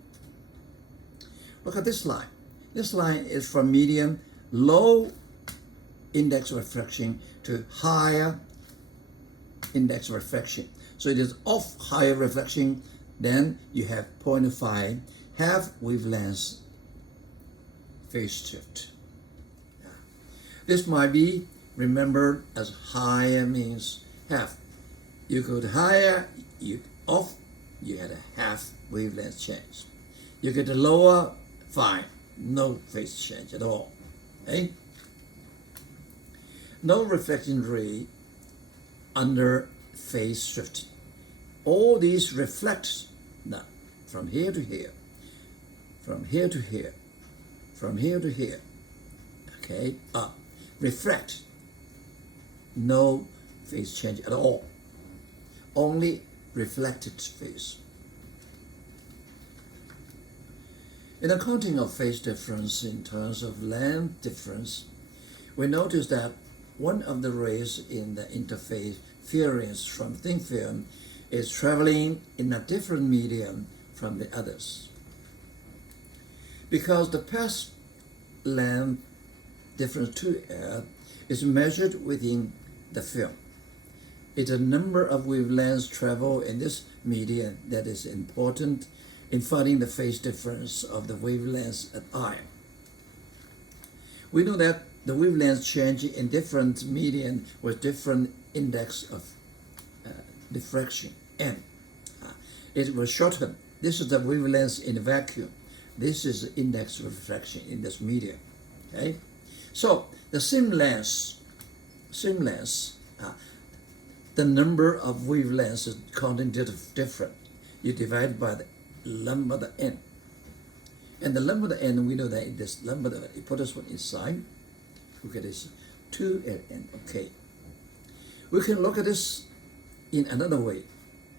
Look at this line. This line is from medium low index of refraction to higher index of refraction. So it is of higher reflection, then you have 0.5 half wavelength phase shift. This might be remembered as higher means half. You go to higher, you had a half wavelength change. You get to lower, fine, no phase change at all. Okay? No reflection ray under phase shift. All these reflect now from here to here, from here to here, from here to here. Okay, reflect. No phase change at all. Only reflected phase. In accounting of phase difference in terms of length difference, we notice that one of the rays in the interference from thin film is traveling in a different medium from the others. Because the path length difference to air is measured within the film. It's a number of wavelengths travel in this medium that is important in finding the phase difference of the wavelengths at I. We know that the wavelengths change in different medium with different index of diffraction, n. It will shorten. This is the wavelength in the vacuum. This is the index of refraction in this medium. Okay, so the same length, the number of wavelengths is counting different. You divide by the lambda n, and the lambda n, we know that this lambda, you put this one inside. Look at this, 2n. Okay, we can look at this in another way.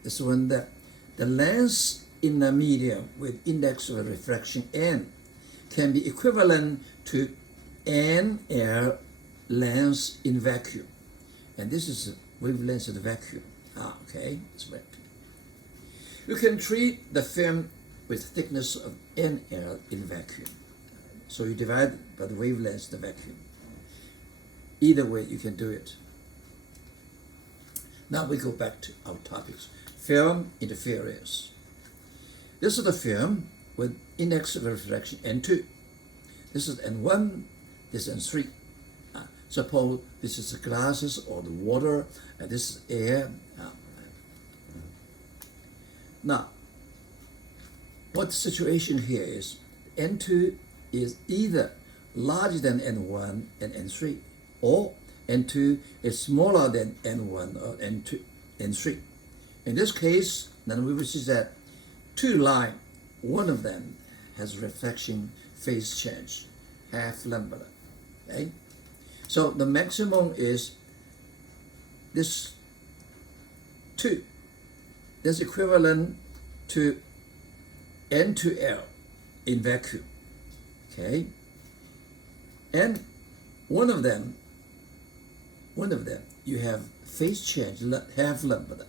This one, that the length in the medium with index of refraction n can be equivalent to n air length in vacuum, and this is the wavelength of the vacuum. Okay, it's vacuum. You can treat the film with thickness of n air in vacuum. So you divide by the wavelength of the vacuum. Either way, you can do it. Now we go back to our topics. film interference. This is the film with index of refraction N2. This is N1, this is N3. Suppose this is the glasses or the water, and this is air. Now, what the situation here is, N2 is either larger than N1 and N3, or N2 is smaller than N1 or N3. In this case, then we will see that two lines, one of them has reflection phase change, half lambda. Okay? So the maximum is this 2. That's equivalent to N to L in vacuum. Okay? And one of them, you have phase change, half lambda,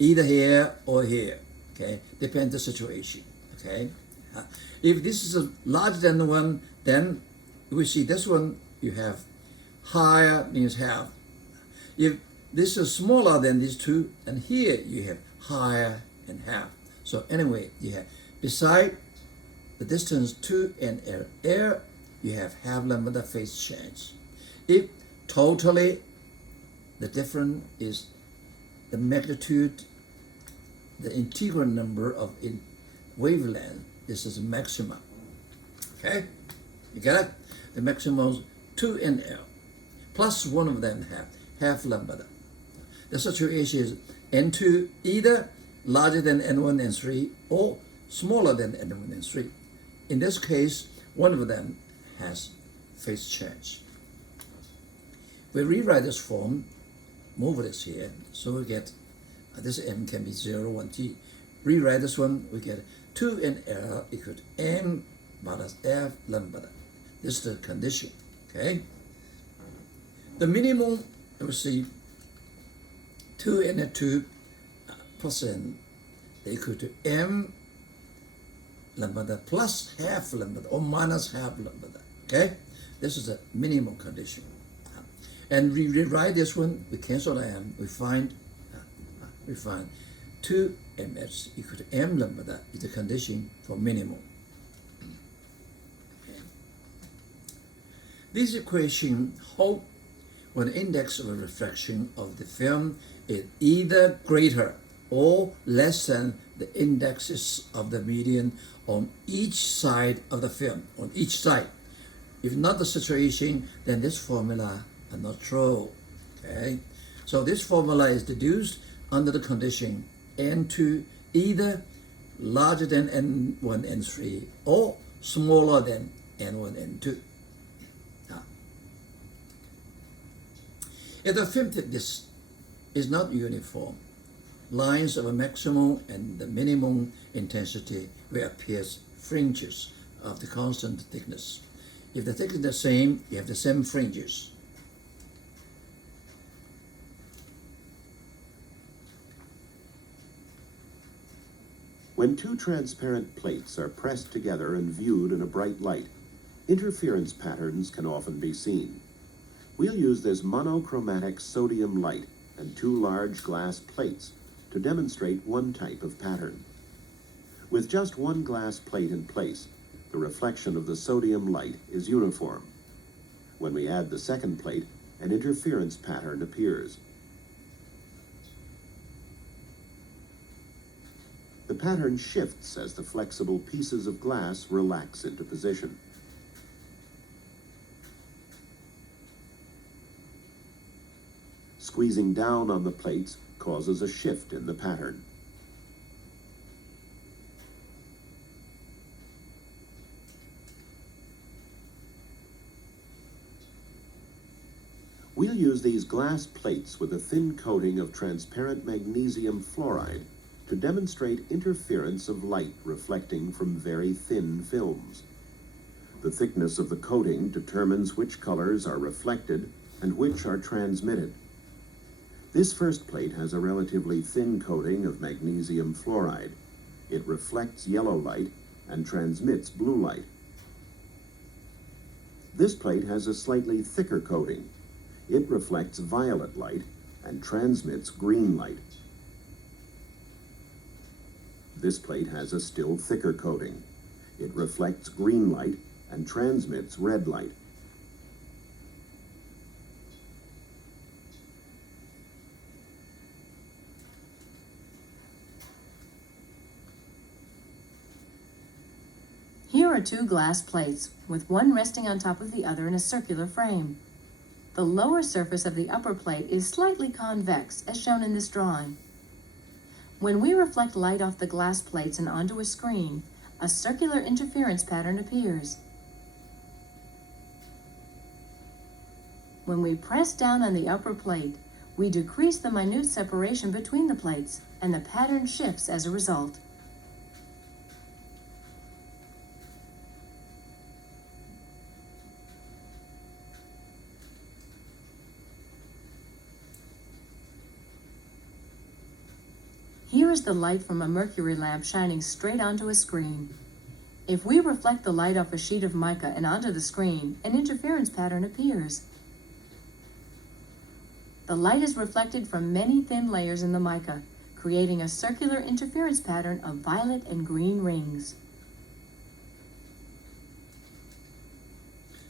either here or here. Okay? Depends the situation. Okay? If this is larger than the one, then we see this one you have higher means half. If this is smaller than these two, and here you have higher and half. So anyway, you have beside the distance 2 and L, you have half lambda phase change. If totally the difference is the magnitude, the integral number of wavelength, this is maximum. Okay? You get it? The maximum is 2 and L, plus one of them half lambda. The situation is N2 either larger than N1 and 3 or smaller than N1 and 3. In this case, one of them has phase change. We rewrite this form, move this here, so we get this M can be 0, 1, T. Rewrite this one, we get 2 and L equal to M minus F lambda. This is the condition, okay? The minimum, we see 2 and 2 plus N equal to M lambda plus half lambda or minus half lambda, okay? This is the minimum condition. And we rewrite this one, we cancel the M, we find 2 ms equal to M lambda is the condition for minimum. Okay. This equation holds when the index of refraction of the film is either greater or less than the indexes of the medium on each side of the film, on each side. If not the situation, then this formula is not true. Okay? So this formula is deduced under the condition N2 either larger than N1, N3 or smaller than N1, N2. If the film thickness is not uniform, lines of a maximum and the minimum intensity will appear fringes of the constant thickness. If the thickness is the same, you have the same fringes. When two transparent plates are pressed together and viewed in a bright light, interference patterns can often be seen. We'll use this monochromatic sodium light and two large glass plates to demonstrate one type of pattern. With just one glass plate in place, the reflection of the sodium light is uniform. When we add the second plate, an interference pattern appears. The pattern shifts as the flexible pieces of glass relax into position. Squeezing down on the plates causes a shift in the pattern. We'll use these glass plates with a thin coating of transparent magnesium fluoride to demonstrate interference of light reflecting from very thin films. The thickness of the coating determines which colors are reflected and which are transmitted. This first plate has a relatively thin coating of magnesium fluoride. It reflects yellow light and transmits blue light. This plate has a slightly thicker coating. It reflects violet light and transmits green light. This plate has a still thicker coating. It reflects green light and transmits red light. Here are two glass plates, with one resting on top of the other in a circular frame. The lower surface of the upper plate is slightly convex, as shown in this drawing. When we reflect light off the glass plates and onto a screen, a circular interference pattern appears. When we press down on the upper plate, we decrease the minute separation between the plates, and the pattern shifts as a result. Here is the light from a mercury lamp shining straight onto a screen. If we reflect the light off a sheet of mica and onto the screen, an interference pattern appears. The light is reflected from many thin layers in the mica, creating a circular interference pattern of violet and green rings.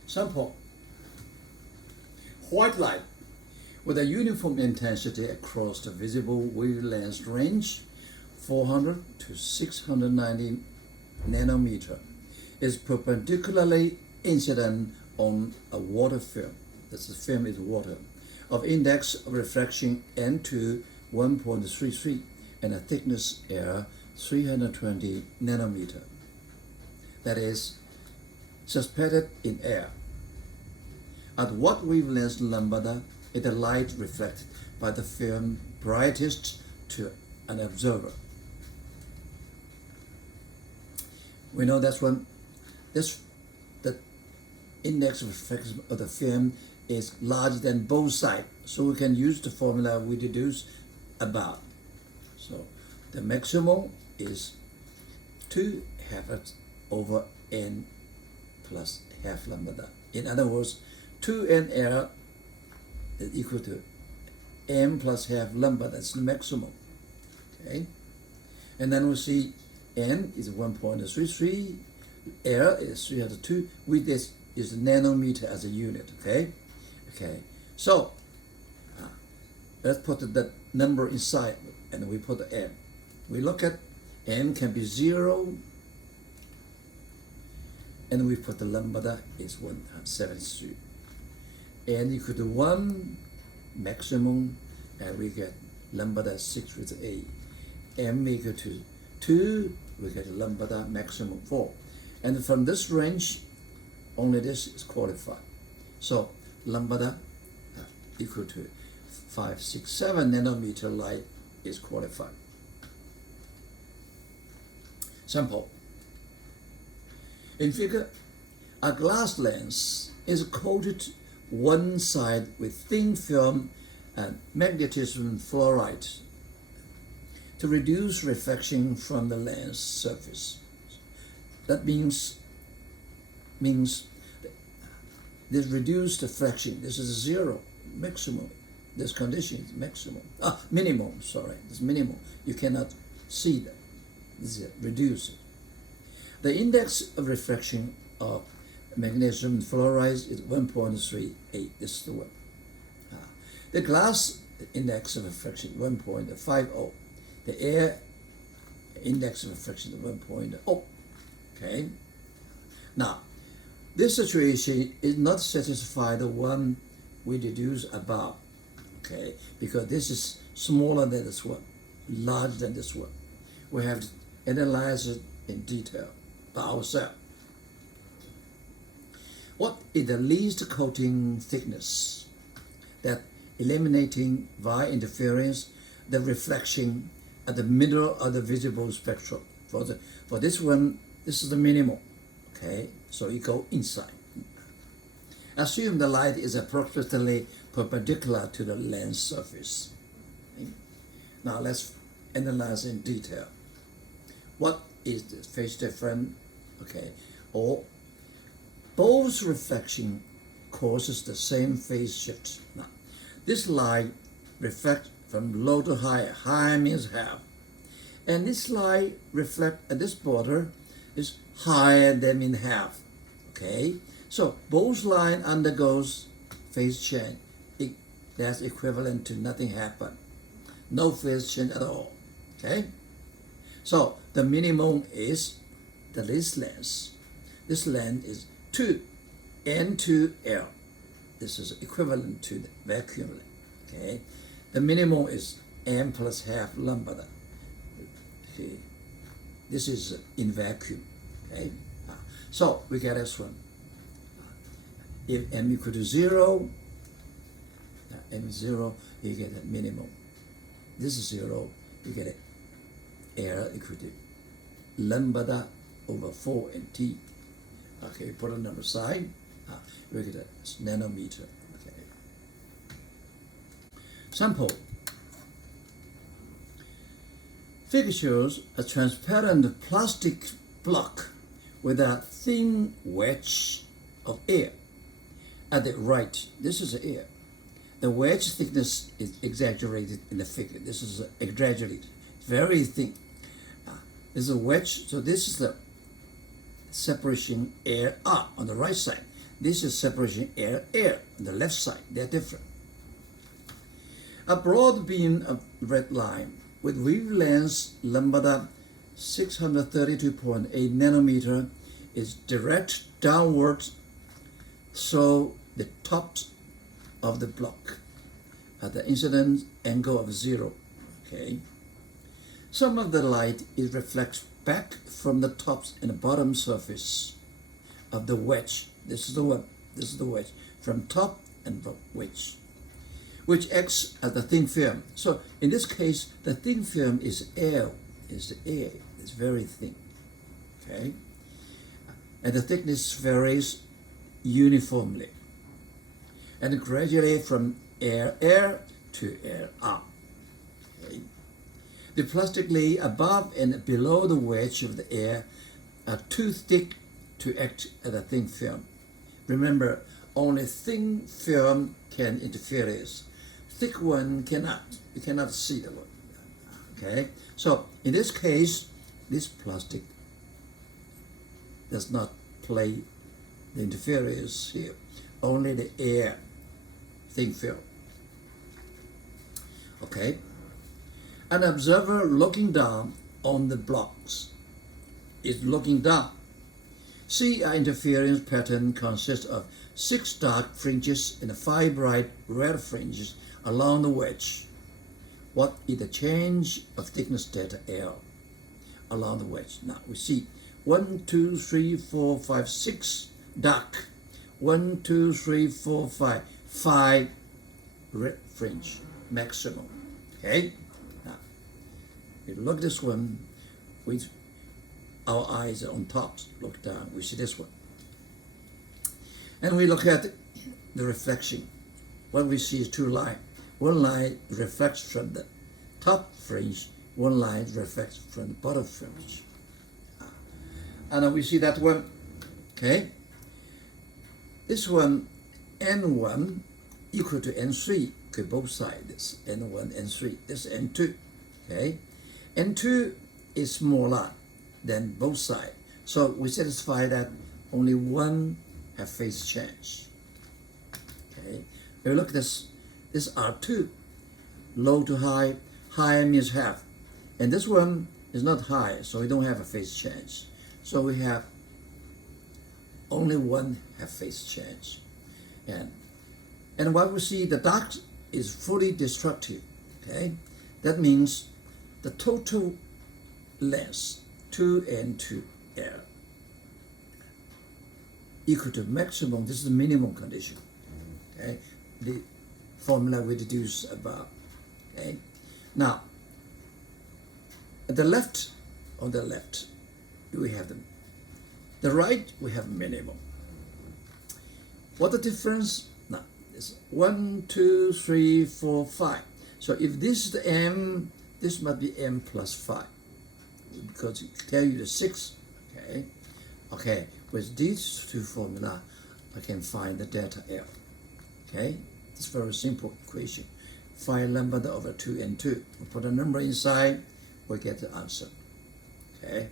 Sample. White light with a uniform intensity across the visible wavelength range, 400 to 690 nanometer, is perpendicularly incident on a water film. This film is water, of index of refraction n2 1.33 and a thickness L 320 nanometer. That is suspended in air. At what wavelength lambda is the light reflected by the film brightest to an observer? We know that's when the index of refraction of the film is larger than both sides, so we can use the formula we deduced above. So the maximum is 2 half over n plus half lambda. In other words, 2nl is equal to m plus half lambda. That's the maximum. Okay, and then we see n is 1.33, L is 302. With this is nanometer as a unit. Okay, so let's put the number inside, and we put the m. We look at m can be 0, and we put the lambda is 173. N equal to 1 maximum, and we get lambda 6 with a. M equal to 2, we get lambda maximum 4. And from this range, only this is qualified. So lambda equal to 567 nanometer light is qualified. Sample. In figure, a glass lens is coated one side with thin film and magnesium fluoride to reduce reflection from the lens surface. That means this reduced reflection. This is 0, maximum. This condition is maximum. Minimum, sorry, this minimum. You cannot see that. This is reduced. The index of refraction of magnesium fluoride is 1.38. This is the one. The glass index of refraction 1.50. The air index of refraction is 1.0. Okay. Now, this situation is not satisfied the one we deduced above. Okay, because this is smaller than this one, larger than this one. We have to analyze it in detail by ourselves. What is the least coating thickness that eliminating via interference the reflection at the middle of the visible spectrum? For this one, this is the minimum. Okay, so you go inside. Assume the light is approximately perpendicular to the lens surface. Okay. Now let's analyze in detail. What is the phase difference? Okay, or both reflection causes the same phase shift. Now, this light reflects from low to high. High means half, And this light reflect at this border is higher than in half. Okay, so both line undergoes phase change. That's equivalent to nothing happened. No phase change at all. Okay, so the minimum is this length. This length is 2 N2L. This is equivalent to the vacuum length. Okay, the minimum is m plus half lambda. Okay, this is in vacuum. Okay, so we get this one. If m equal to 0, m is 0, you get a minimum. This is 0, you get L equal to lambda over 4 nt. Okay, put a number aside. We get a nanometer. Okay. Sample. Figure shows a transparent plastic block with a thin wedge of air at the right. This is air. The wedge thickness is exaggerated in the figure. This is exaggerated, very thin. This is a wedge, so this is the separation air on the right side. This is separation air on the left side. They're different. A broad beam of red line with wavelength lambda 632.8 nanometer is direct downward through the top of the block at the incident angle of 0. Okay. Some of the light is reflected back from the top and the bottom surface of the wedge. This is the one. This is the wedge from top and wedge, which acts as the thin film. So in this case, the thin film is air. Is the air. It's very thin. Okay, and the thickness varies uniformly, and gradually from air to air up. Okay. The plastic layer above and below the wedge of the air are too thick to act as a thin film. Remember, only thin film can interfere. Thick one cannot. You cannot see the one. Okay? So in this case, this plastic does not play the interference here. Only the air thin film. Okay? An observer looking down on the blocks is looking down. See, our interference pattern consists of 6 dark fringes and 5 bright red fringes along the wedge. What is the change of thickness delta L along the wedge? Now we see 1, 2, 3, 4, 5, 6 dark. 1, 2, 3, 4, 5, 5 red fringe maximum. Okay? Now, if you look at this one, our eyes are on top, look down, we see this one. And we look at the reflection. What we see is 2 lines. One line reflects from the top fringe, one line reflects from the bottom fringe. And we see that one, okay? This one, N1 equal to N3, okay, both sides, N1, N3, this is N2, okay? N2 is smaller than both sides. So we satisfy that only one have phase change. Okay. If you look at this R2, low to high, high means half. And this one is not high, so we don't have a phase change. So we have only one have phase change. And what we see, the dark is fully destructive. Okay. That means the total length 2N2L equal to maximum. This is the minimum condition. Okay, the formula we deduce above. Okay, now at the left, on the left, we have the right. We have minimum. What the difference? Now it's 1, 2, 3, 4, 5. So if this is the m, this must be m plus 5. Because it tell you the 6, okay? Okay, with these 2 formula, I can find the delta L, okay? It's a very simple equation. Find lambda over 2N2. We put a number inside, we get the answer. Okay,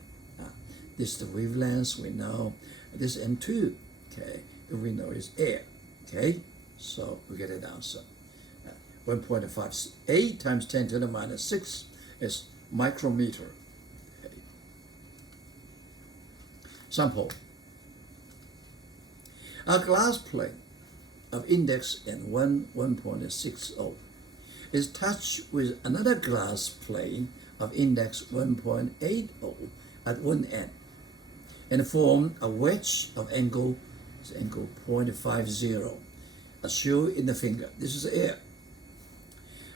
this is the wavelength we know. This N2, okay, we know is air. Okay, so we get the answer. 1.58 times 10 to the minus 6 is micrometer. Okay. Sample. A glass plate of index N1 1.60 is touched with another glass plane of index 1.80 at one end and form a wedge of angle 0.50 as shown in the finger. This is air.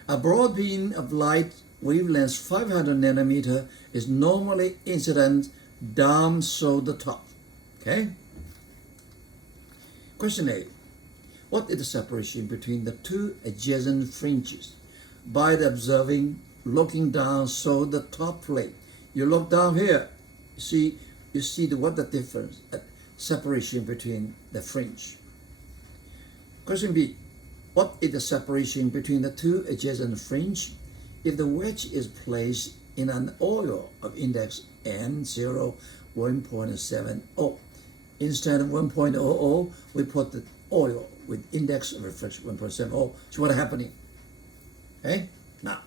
A broad beam of light wavelength 500 nanometer is normally incident down so the top. Okay? Question 8. What is the separation between the two adjacent fringes? By the observing, looking down so the top plate. You look down here, you see what the difference, separation between the fringe. Question B. What is the separation between the two adjacent fringe? If the wedge is placed in an oil of index N0 1.70, instead of 1.00, we put the oil with index of refraction 1.70. So what is happening? Okay? Now,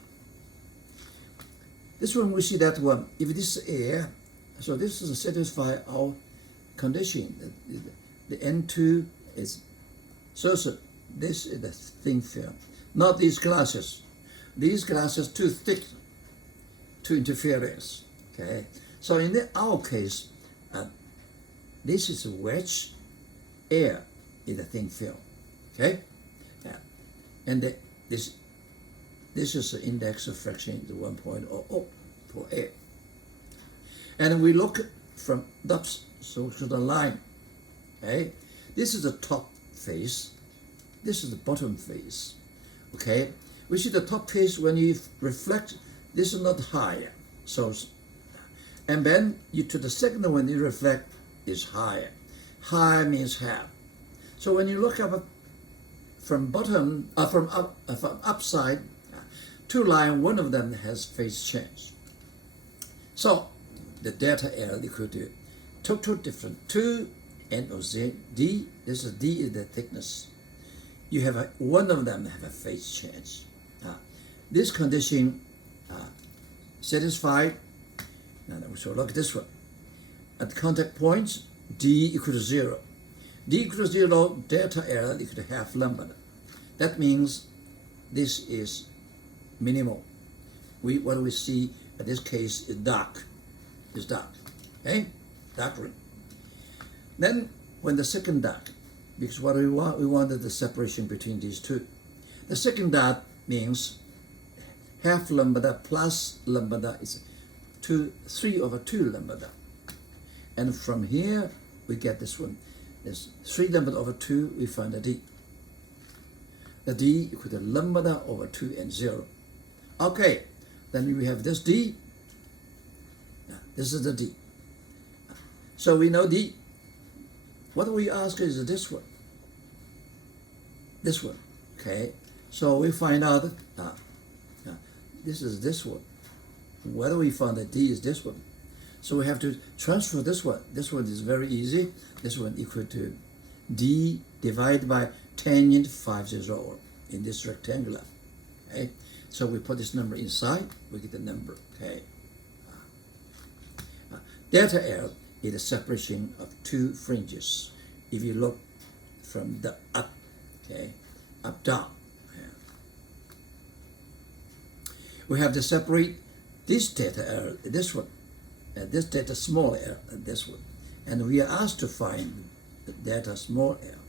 this one we see that one. If this is air, so this is satisfy our condition. The N2 is so this is the thin film, not these glasses. These glasses too thick to interference. Okay, so in our case, this is a wedge, air is a thin film. Okay, and this is the index of fraction to 1.00 for air. And we look from up so to the line. Okay, this is the top face. This is the bottom face. Okay, we see the top face when you reflect. This is not higher. So, and then to the second one you reflect is higher. Higher means half. So when you look up from bottom, from upside, two line, one of them has phase change. So the delta L equal to two different 2 NOZ D. This is D is the thickness. You have one of them have a phase change. This condition satisfied. Now so look at this one. At contact points, D equal to 0. D equal to 0, delta L equal to half lambda. That means this is minimal. What we see in this case is dark. Is dark. Okay? Dark green. Then when the second dark, because what we wanted the separation between these two. The second dot means half lambda plus lambda is 3/2 lambda. And from here we get this one. There's 3 lambda over 2, we find the D. The D equal to lambda over 2 and 0. Okay, then we have this D. This is the D. So we know D. What we ask is this one. This one, okay? So we find out this is this one. Whether we find that D is this one. So we have to transfer this one. This one is very easy. This one equal to D divided by tangent 5/0 in this rectangular. Okay? So we put this number inside, we get the number. Okay? Delta L is the separation of two fringes. If you look from the up, okay, up down. Yeah. We have to separate this delta L, this one, and this delta small l, and this one. And we are asked to find the delta small l.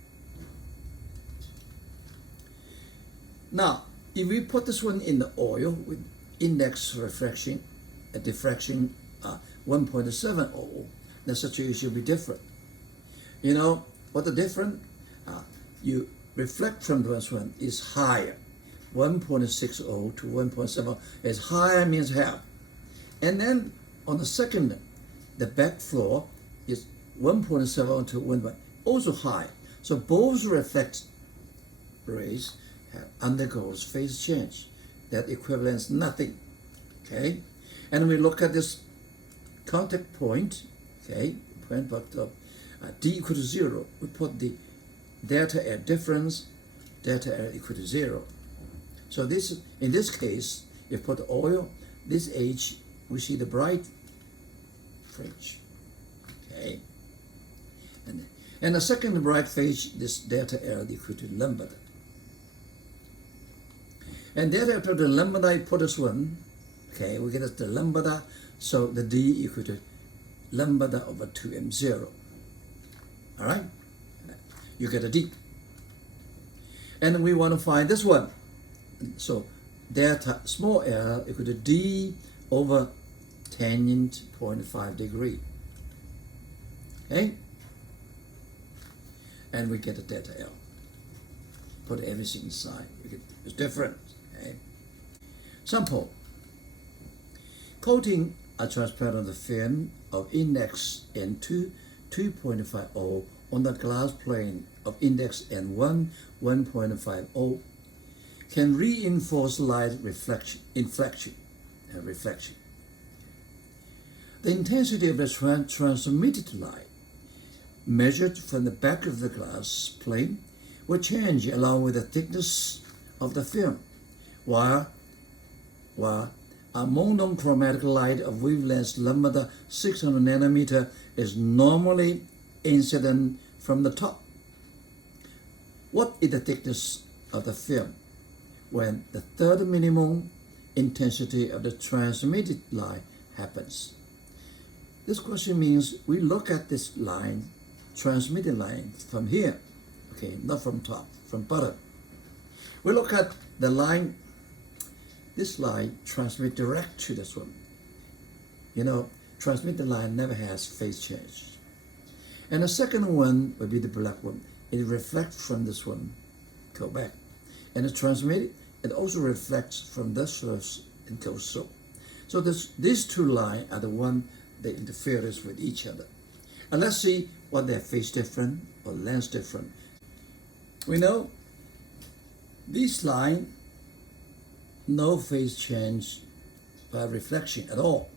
Now, if we put this one in the oil with index refraction, diffraction 1.70, the situation will be different. You know what the difference? You reflect from this one is higher. 1.60 to 1.7 is higher means half. And then on the second, the back floor is 1.7 to 1, also high. So both reflect rays undergoes phase change. That equivalents nothing. Okay? And we look at this contact point, okay, point of d equal to 0. We put the delta L difference, delta L equal to 0. So this, in this case, if put oil, this H, we see the bright fringe, okay. And the second bright phase, this delta L equal to lambda. And delta to the lambda, I put this one, okay, we get the lambda, so the D equal to lambda over 2m0. All right? You get a D. And we want to find this one. So delta small l equal to D over tangent 0.5 degree. Okay? And we get a delta L. Put everything inside. It's different. Okay? Sample. Coating a transparent film of index N2 2.50 on the glass plane of index N1 1.50 can reinforce light reflection. The intensity of the transmitted light measured from the back of the glass plane will change along with the thickness of the film, while a monochromatic light of wavelength lambda 600 nanometer is normally incident from the top. What is the thickness of the film when the third minimum intensity of the transmitted light happens? This question means we look at this line, transmitted line, from here, okay, not from top, from bottom. We look at the line, this line transmit direct to this one. You know, transmitted line never has phase change. And the second one will be the black one. It reflects from this one, go back. And the transmitted, it also reflects from this source and goes so. So these two lines are the one that interferes with each other. And let's see what their phase different or length different. We know this line, no phase change by reflection at all.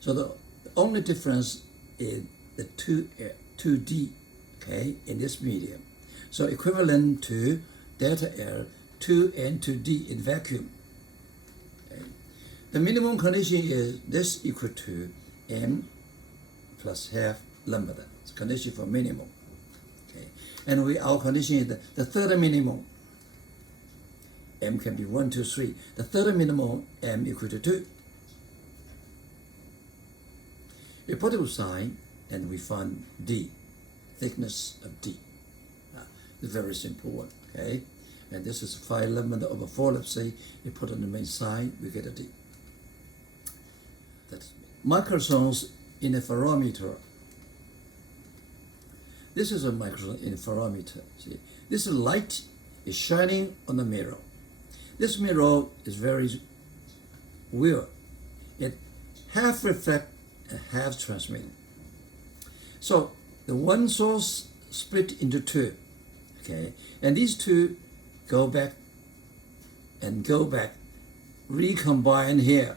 So the only difference is the 2D, okay, in this medium. So equivalent to delta L 2N to D in vacuum. Okay. The minimum condition is this equal to M plus half lambda. It's condition for minimum. Okay. And our condition is the third minimum. M can be 1, 2, 3. The third minimum, M equal to 2. We put it aside and we find D, thickness of D. It's very simple one, okay? And this is 5 lambda over 4, let's say. We put on the main side, we get a D. That's Michelson's interferometer. This is a Michelson interferometer. See, this light is shining on the mirror. This mirror is very weird. It half reflect and half transmit. So the one source split into two, okay? And these two go back and go back, recombine here.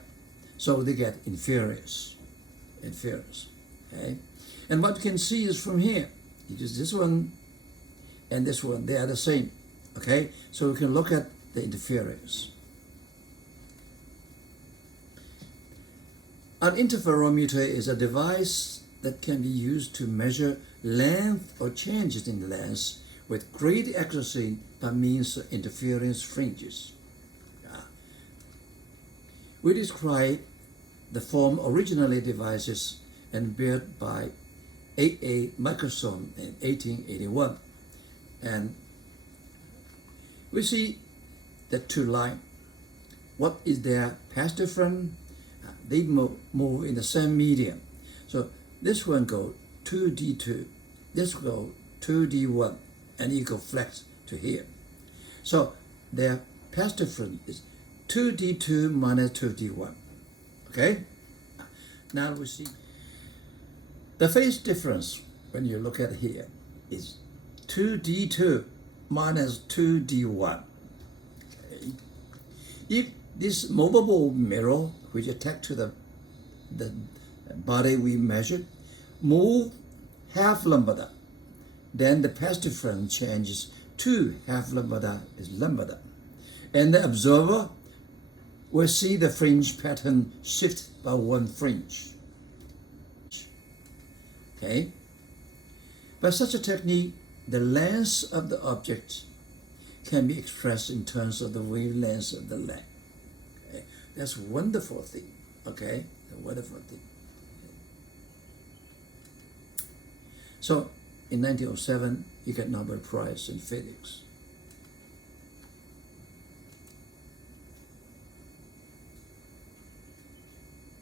So they get inferiors, okay? And what you can see is from here, because this one and this one, they are the same, okay? So we can look at the interference. An interferometer is a device that can be used to measure length or changes in length with great accuracy by means of interference fringes. We describe the form originally devices and built by A.A. Michelson in 1881. And we see the two lines. What is their path difference? They move in the same medium. So this one goes 2D2, this goes 2D1, and it goes flex to here. So their path difference is 2D2 minus 2D1. Okay? Now we see the phase difference when you look at here is 2D2 minus 2D1. Okay. If this movable mirror which attached to the the body we measured, move half lambda, then the path difference changes to half lambda is lambda, and the observer will see the fringe pattern shift by one fringe. Okay? By such a technique, the length of the object can be expressed in terms of the wavelength of the light. Okay? That's a wonderful thing. Okay? A wonderful thing. So, in 1907, he got Nobel Prize in Physics.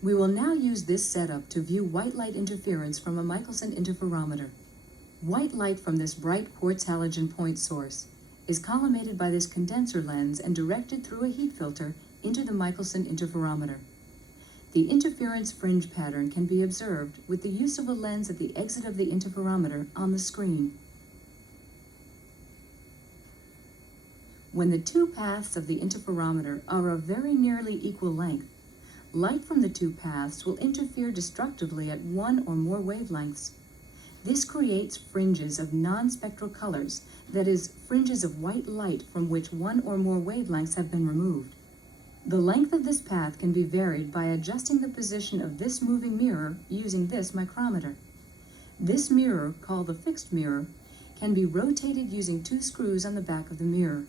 We will now use this setup to view white light interference from a Michelson interferometer. White light from this bright quartz halogen point source is collimated by this condenser lens and directed through a heat filter into the Michelson interferometer. The interference fringe pattern can be observed with the use of a lens at the exit of the interferometer on the screen. When the two paths of the interferometer are of very nearly equal length, light from the two paths will interfere destructively at one or more wavelengths. This creates fringes of non-spectral colors, that is, fringes of white light from which one or more wavelengths have been removed. The length of this path can be varied by adjusting the position of this moving mirror using this micrometer. This mirror, called the fixed mirror, can be rotated using two screws on the back of the mirror.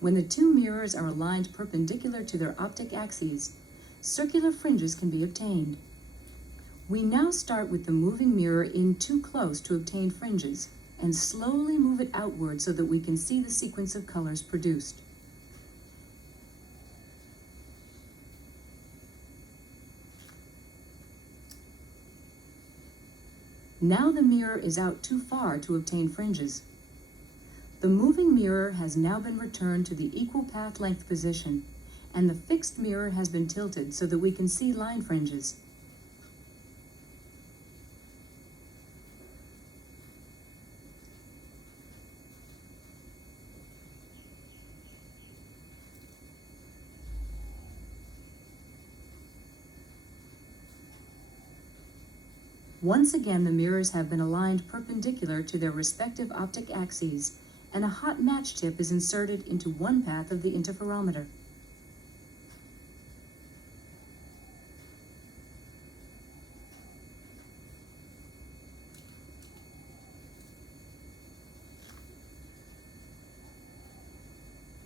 When the two mirrors are aligned perpendicular to their optic axes, circular fringes can be obtained. We now start with the moving mirror in too close to obtain fringes and slowly move it outward so that we can see the sequence of colors produced. Now the mirror is out too far to obtain fringes. The moving mirror has now been returned to the equal path length position, and the fixed mirror has been tilted so that we can see line fringes. Once again, the mirrors have been aligned perpendicular to their respective optic axes, and a hot match tip is inserted into one path of the interferometer.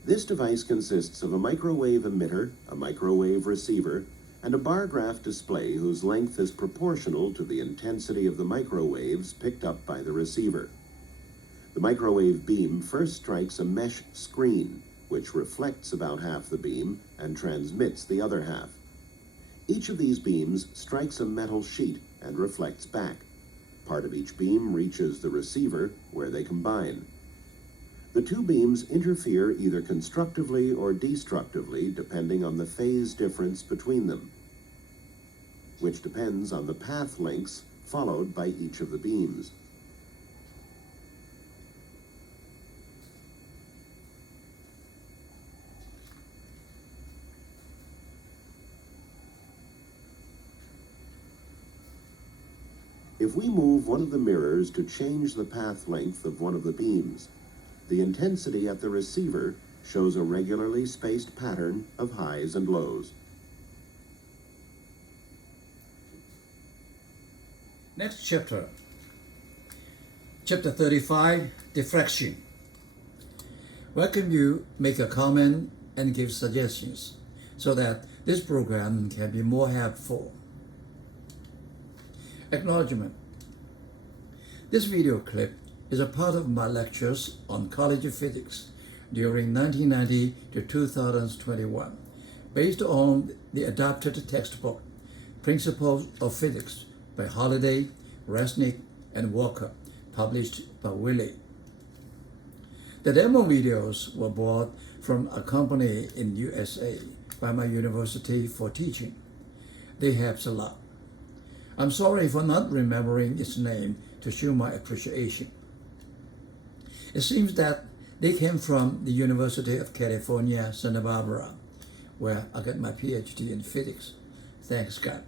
This device consists of a microwave emitter, a microwave receiver, and a bar graph display whose length is proportional to the intensity of the microwaves picked up by the receiver. The microwave beam first strikes a mesh screen, which reflects about half the beam and transmits the other half. Each of these beams strikes a metal sheet and reflects back. Part of each beam reaches the receiver, where they combine. The two beams interfere either constructively or destructively depending on the phase difference between them, which depends on the path lengths followed by each of the beams. If we move one of the mirrors to change the path length of one of the beams, the intensity at the receiver shows a regularly spaced pattern of highs and lows. Next chapter, chapter 35, diffraction. Welcome you make a comment and give suggestions so that this program can be more helpful. Acknowledgement. This video clip is a part of my lectures on College of Physics during 1990 to 2021, based on the adapted textbook, Principles of Physics by Holliday, Resnick, and Walker, published by Wiley. The demo videos were bought from a company in USA by my university for teaching. They helped a lot. I'm sorry for not remembering its name to show my appreciation. It seems that they came from the University of California, Santa Barbara, where I got my PhD in physics. Thanks, God.